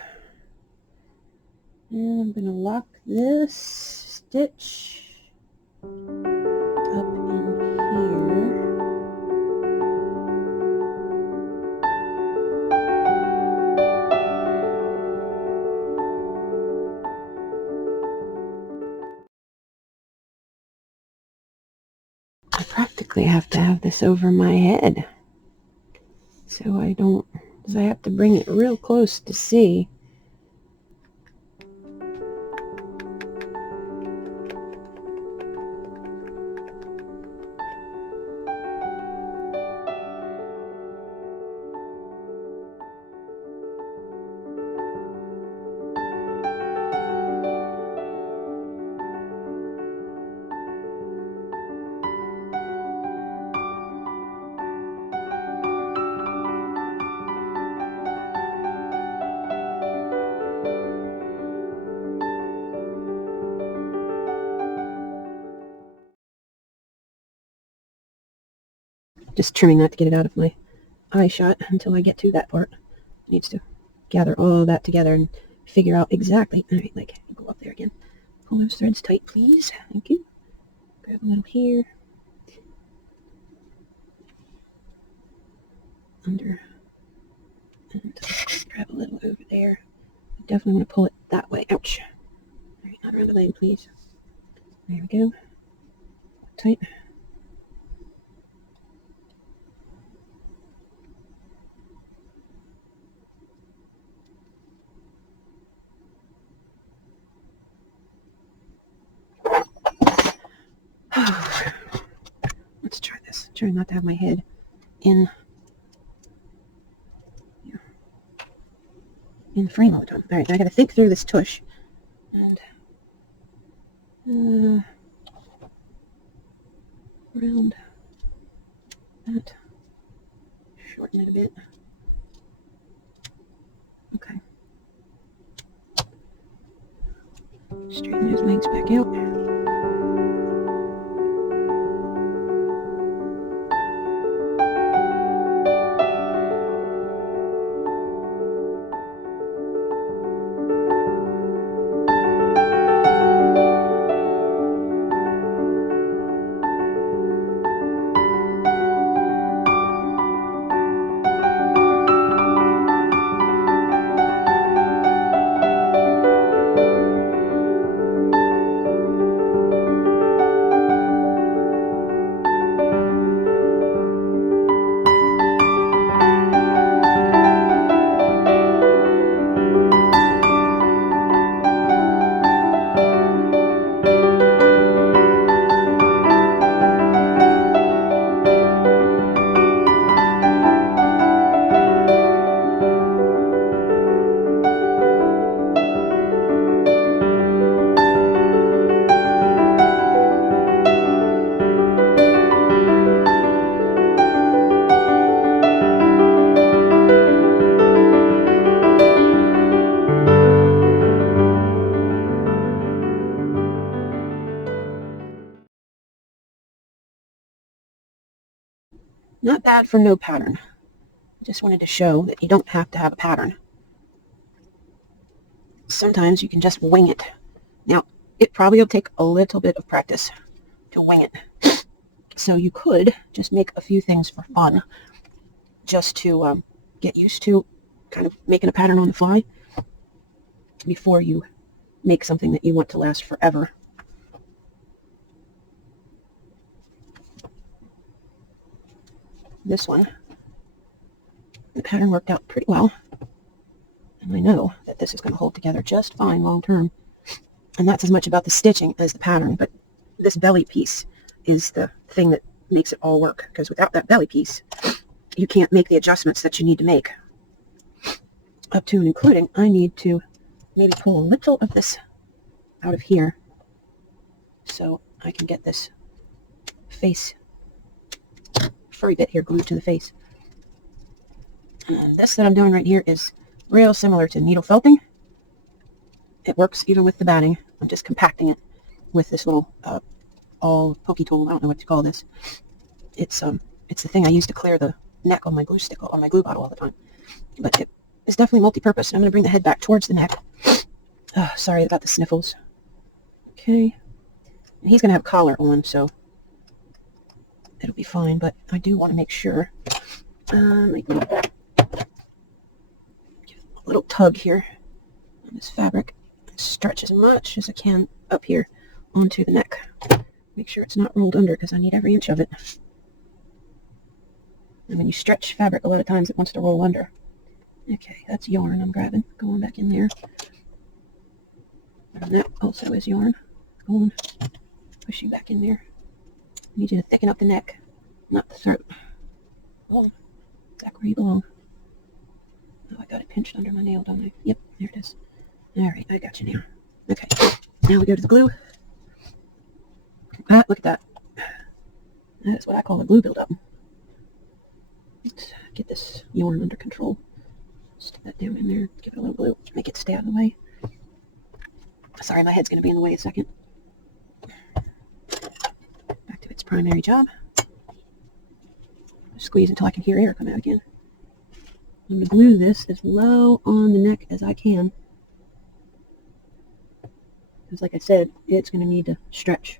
And I'm going to lock this stitch up in here. I practically have to have this over my head, so I don't, because I have to bring it real close to see. Just trimming that to get it out of my eye shot until I get to that part. It needs to gather all of that together and figure out exactly. All right, like, go up there again. Pull those threads tight, please. Thank you. Grab a little here. Under. And grab a little over there. I definitely want to pull it that way. Ouch. All right, not around the leg, please. There we go. Tight. Let's try this. Try not to have my head in the frame all the time. All right, now I got to think through this tush. And round that. Shorten it a bit. Okay. Straighten those legs back out. Not bad for no pattern. Just wanted to show that you don't have to have a pattern. Sometimes you can just wing it. Now, it probably will take a little bit of practice to wing it. So you could just make a few things for fun, just to get used to kind of making a pattern on the fly before you make something that you want to last forever. This one, the pattern worked out pretty well, and I know that this is going to hold together just fine long term. And that's as much about the stitching as the pattern, but this belly piece is the thing that makes it all work, because without that belly piece, you can't make the adjustments that you need to make. Up to and including, I need to maybe pull a little of this out of here so I can get this face furry bit here glued to the face. And this that I'm doing right here is real similar to needle felting. It works even with the batting. I'm just compacting it with this little all pokey tool. I don't know what to call this. It's the thing I use to clear the neck on my glue stick, on my glue bottle all the time. But it is definitely multi-purpose. I'm going to bring the head back towards the neck. Sorry about the sniffles. Okay. And he's going to have collar on, so it'll be fine, but I do want to make sure. Give it a little tug here on this fabric. Stretch as much as I can up here onto the neck. Make sure it's not rolled under, because I need every inch of it. And when you stretch fabric, a lot of times it wants to roll under. Okay, that's yarn I'm grabbing. Going back in there. And that also is yarn. Go on. Push you back in there. I need you to thicken up the neck, not the throat. Go on. Back where you belong. Oh, I got it pinched under my nail, don't I? Yep, there it is. Alright, I got you now. Okay, now we go to the glue. Look at that. That's what I call a glue buildup. Let's get this yarn under control. Stick that down in there, give it a little glue, make it stay out of the way. Sorry, my head's going to be in the way a second. Back to its primary job. Squeeze until I can hear air come out again. I'm going to glue this as low on the neck as I can. Because like I said, it's going to need to stretch.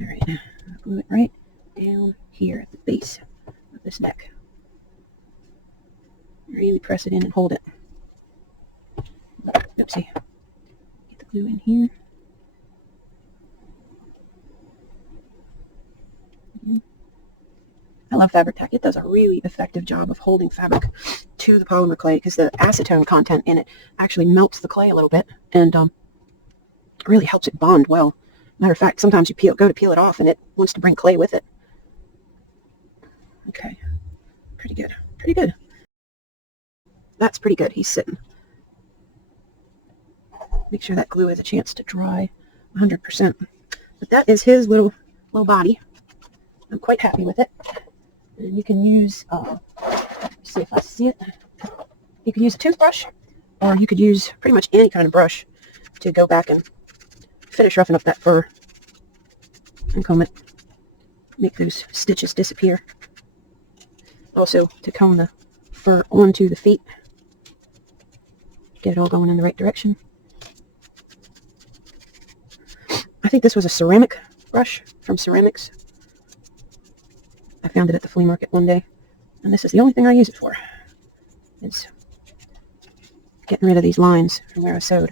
Alright, I'll glue it right down here at the base of this neck. Really press it in and hold it. Oopsie. Get the glue in here. I love fabric tack. It does a really effective job of holding fabric to the polymer clay, because the acetone content in it actually melts the clay a little bit and really helps it bond well. Matter of fact, sometimes you go to peel it off and it wants to bring clay with it. Okay, pretty good, pretty good. That's pretty good. He's sitting. Make sure that glue has a chance to dry 100%. But that is his little body. I'm quite happy with it. And you can use, let's see if I see it. You can use a toothbrush, or you could use pretty much any kind of brush to go back and finish roughing up that fur and comb it. Make those stitches disappear. Also, to comb the fur onto the feet. Get it all going in the right direction. I think this was a ceramic brush from Ceramics. I found it at the flea market one day, and this is the only thing I use it for. It's getting rid of these lines from where I sewed.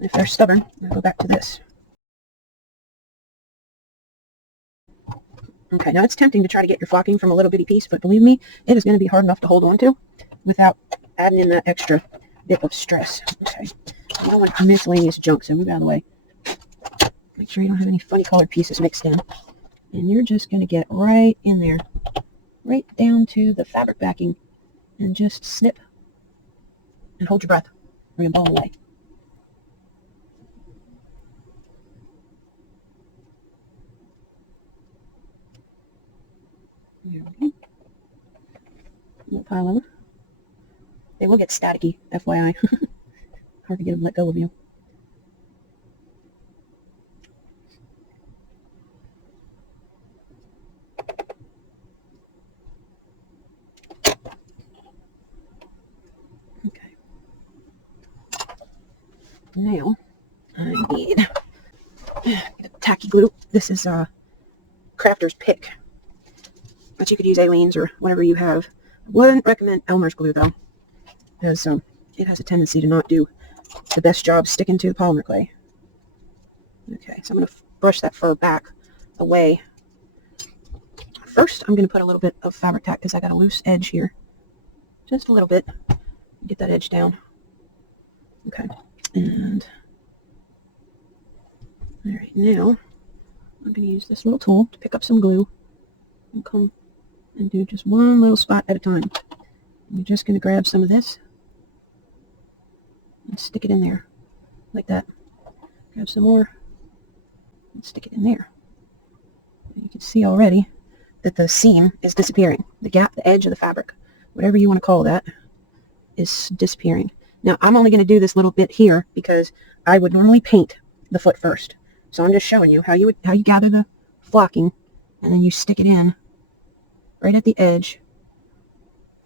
If they're stubborn, I'll go back to this. Okay, now it's tempting to try to get your flocking from a little bitty piece, but believe me, it is going to be hard enough to hold on to without adding in that extra bit of stress. Okay, I don't want miscellaneous junk, so move out of the way. Make sure you don't have any funny colored pieces mixed in. And you're just going to get right in there, right down to the fabric backing, and just snip and hold your breath, or you'll blow away. There we go. A little pile of them. They will get staticky, FYI. Hard to get them to let go of you. Now I need a tacky glue. This is Crafter's Pick, but you could use Aleene's or whatever you have. I wouldn't recommend Elmer's glue though, because it has a tendency to not do the best job sticking to the polymer clay. Okay, so I'm going to brush that fur back away. First, I'm going to put a little bit of fabric tack because I got a loose edge here. Just a little bit. Get that edge down. Okay, and all right, now I'm going to use this little tool to pick up some glue and come and do just one little spot at a time. I'm just going to grab some of this and stick it in there like that. Grab some more and stick it in there. And you can see already that the seam is disappearing. The gap, the edge of the fabric, whatever you want to call that, is disappearing. Now I'm only going to do this little bit here because I would normally paint the foot first. So I'm just showing you how you gather the flocking and then you stick it in right at the edge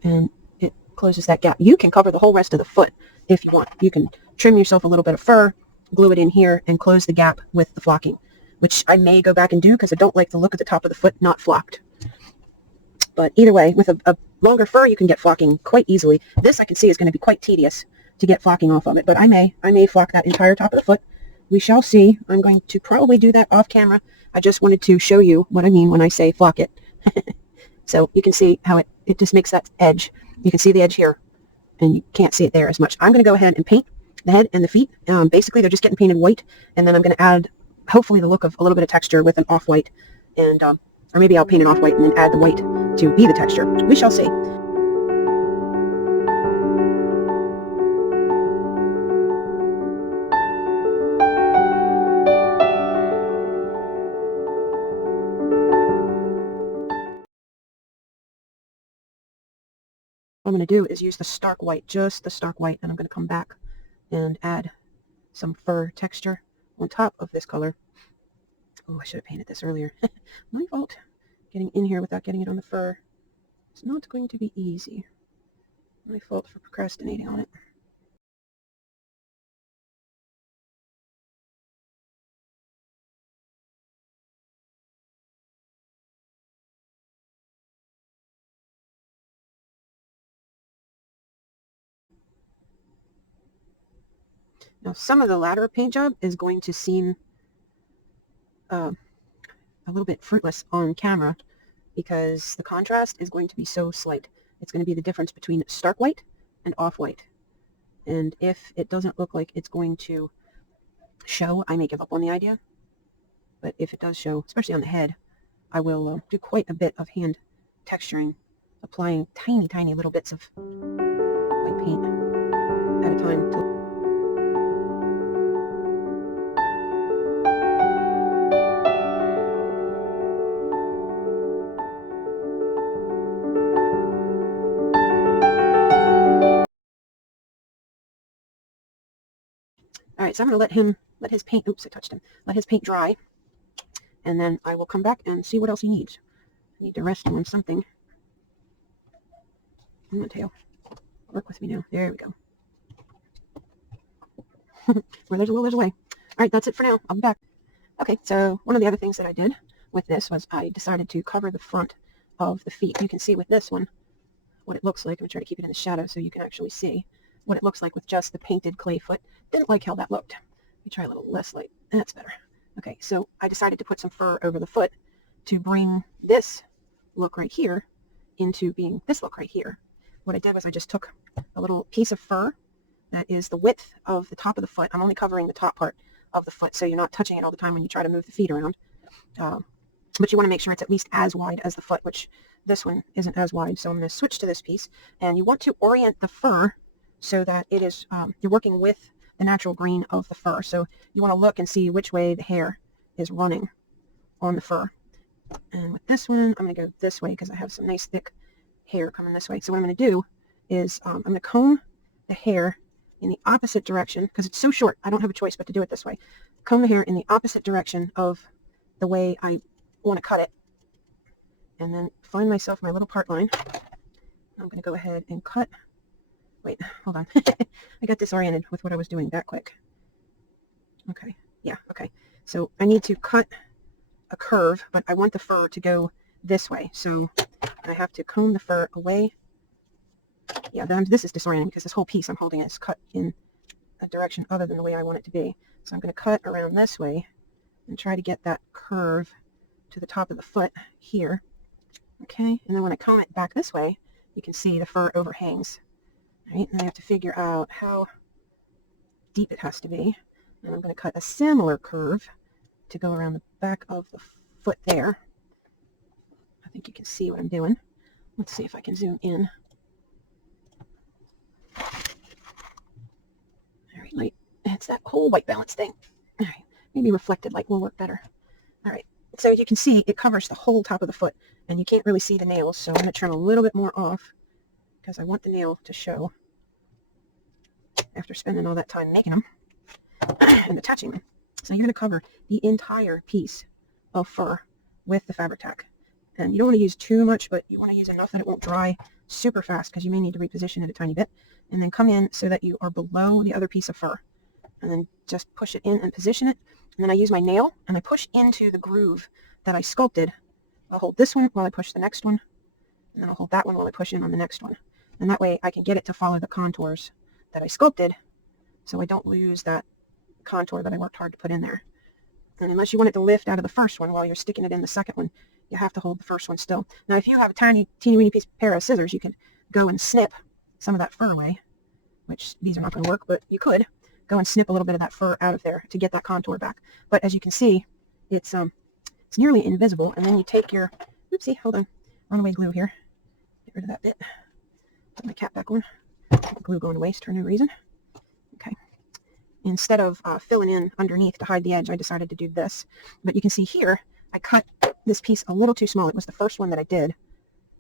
and it closes that gap. You can cover the whole rest of the foot if you want. You can trim yourself a little bit of fur, glue it in here, and close the gap with the flocking, which I may go back and do because I don't like the look of the top of the foot not flocked. But either way, with a longer fur, you can get flocking quite easily. This I can see is going to be quite tedious to get flocking off of it, but I may flock that entire top of the foot. We shall see. I'm going to probably do that off camera. I just wanted to show you what I mean when I say flock it. So you can see how it just makes that edge. You can see the edge here, and you can't see it there as much. I'm going to go ahead and paint the head and the feet. Basically, they're just getting painted white, and then I'm going to add, hopefully, the look of a little bit of texture with an off-white, and or maybe I'll paint it off-white and then add the white to be the texture. We shall see. What I'm going to do is use the stark white, just the stark white, and I'm going to come back and add some fur texture on top of this color. Oh, I should have painted this earlier. My fault. Getting in here without getting it on the fur. It's not going to be easy. My fault for procrastinating on it. Now, some of the latter paint job is going to seem a little bit fruitless on camera because the contrast is going to be so slight. It's going to be the difference between stark white and off-white. And if it doesn't look like it's going to show, I may give up on the idea. But if it does show, especially on the head, I will do quite a bit of hand texturing, applying tiny, tiny little bits of white paint at a time. All right, so I'm going to let his paint, oops, I touched him, let his paint dry, and then I will come back and see what else he needs. I need to rest him on something. Come on, tail. Work with me now. There we go. Where there's a will, there's a way. All right, that's it for now. I'll be back. Okay, so one of the other things that I did with this was I decided to cover the front of the feet. You can see with this one what it looks like. I'm going to try to keep it in the shadow so you can actually see what it looks like with just the painted clay foot. Didn't like how that looked. Let me try a little less light. That's better. Okay, so I decided to put some fur over the foot to bring this look right here into being this look right here. What I did was I just took a little piece of fur that is the width of the top of the foot. I'm only covering the top part of the foot so you're not touching it all the time when you try to move the feet around. But you want to make sure it's at least as wide as the foot, which this one isn't as wide. So I'm going to switch to this piece. And you want to orient the fur so that it is, you're working with the natural green of the fur. So you want to look and see which way the hair is running on the fur. And with this one, I'm going to go this way because I have some nice thick hair coming this way. So what I'm going to do is I'm going to comb the hair in the opposite direction because it's so short. I don't have a choice but to do it this way. Comb the hair in the opposite direction of the way I want to cut it. And then find myself my little part line. I'm going to go ahead and cut. Wait, hold on. I got disoriented with what I was doing that quick. Okay, yeah, okay. So I need to cut a curve, but I want the fur to go this way. So I have to comb the fur away. Yeah, this is disorienting because this whole piece I'm holding is cut in a direction other than the way I want it to be. So I'm going to cut around this way and try to get that curve to the top of the foot here. Okay, and then when I comb it back this way, you can see the fur overhangs. All right, and I have to figure out how deep it has to be. And I'm going to cut a similar curve to go around the back of the foot there. I think you can see what I'm doing. Let's see if I can zoom in. Very light. It's that whole white balance thing. All right, maybe reflected light will work better. All right, so you can see it covers the whole top of the foot, and you can't really see the nails, so I'm going to trim a little bit more off because I want the nail to show after spending all that time making them and attaching them. So you're going to cover the entire piece of fur with the fabric tack. And you don't want to use too much, but you want to use enough that it won't dry super fast because you may need to reposition it a tiny bit. And then come in so that you are below the other piece of fur. And then just push it in and position it. And then I use my nail and I push into the groove that I sculpted. I'll hold this one while I push the next one. And then I'll hold that one while I push in on the next one. And that way I can get it to follow the contours that I sculpted, so I don't lose that contour that I worked hard to put in there. And unless you want it to lift out of the first one while you're sticking it in the second one, you have to hold the first one still. Now, if you have a tiny, teeny-weeny pair of scissors, you can go and snip some of that fur away, which these are not going to work, but you could go and snip a little bit of that fur out of there to get that contour back. But as you can see, it's nearly invisible. And then you take your, oopsie, hold on, runaway glue here. Get rid of that bit. Put my cap back on. Glue going to waste for no reason. Okay. Instead of filling in underneath to hide the edge, I decided to do this. But you can see here, I cut this piece a little too small. It was the first one that I did.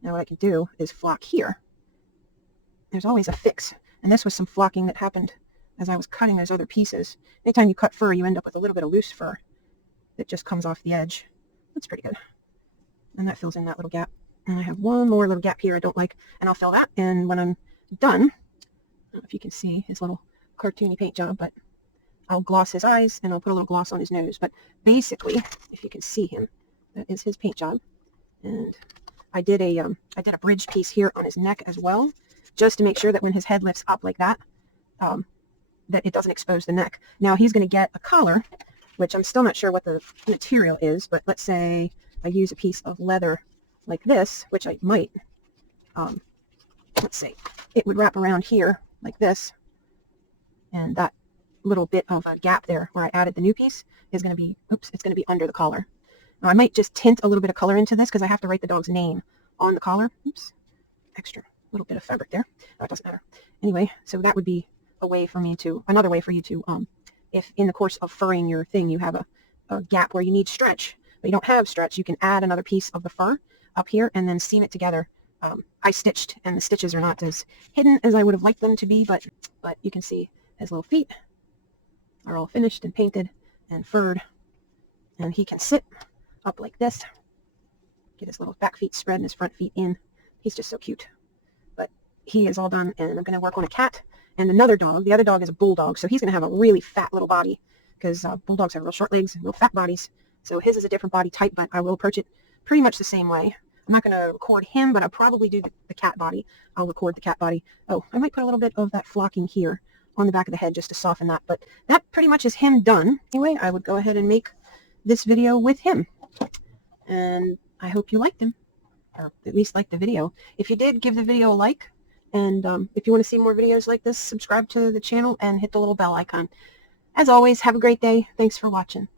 Now what I can do is flock here. There's always a fix. And this was some flocking that happened as I was cutting those other pieces. Anytime you cut fur, you end up with a little bit of loose fur that just comes off the edge. That's pretty good. And that fills in that little gap. And I have one more little gap here I don't like, and I'll fill that. And when I'm done, I don't know if you can see his little cartoony paint job, but I'll gloss his eyes and I'll put a little gloss on his nose. But basically, if you can see him, that is his paint job. And I did a bridge piece here on his neck as well, just to make sure that when his head lifts up like that, that it doesn't expose the neck. Now he's going to get a collar, which I'm still not sure what the material is, but let's say I use a piece of leather like this, which I might, let's say, it would wrap around here like this, and that little bit of a gap there where I added the new piece is going to be, it's going to be under the collar. Now I might just tint a little bit of color into this because I have to write the dog's name on the collar. Extra little bit of fabric there. No, it doesn't matter. Anyway, so that would be a way for me to, another way for you to, if in the course of furring your thing you have a gap where you need stretch, but you don't have stretch, you can add another piece of the fur up here and then seam it together. I stitched, and the stitches are not as hidden as I would have liked them to be, but you can see his little feet are all finished and painted and furred, and he can sit up like this, get his little back feet spread and his front feet in. He's just so cute. But he is all done, and I'm going to work on a cat and another dog. The other dog is a bulldog, so he's going to have a really fat little body because bulldogs have real short legs and real fat bodies. So his is a different body type, but I will approach it pretty much the same way. I'm not going to record him, but I'll probably do the cat body. I'll record the cat body. Oh, I might put a little bit of that flocking here on the back of the head just to soften that, but that pretty much is him done. Anyway, I would go ahead and make this video with him, and I hope you liked him, or at least liked the video. If you did, give the video a like, and if you want to see more videos like this, subscribe to the channel and hit the little bell icon. As always, have a great day. Thanks for watching.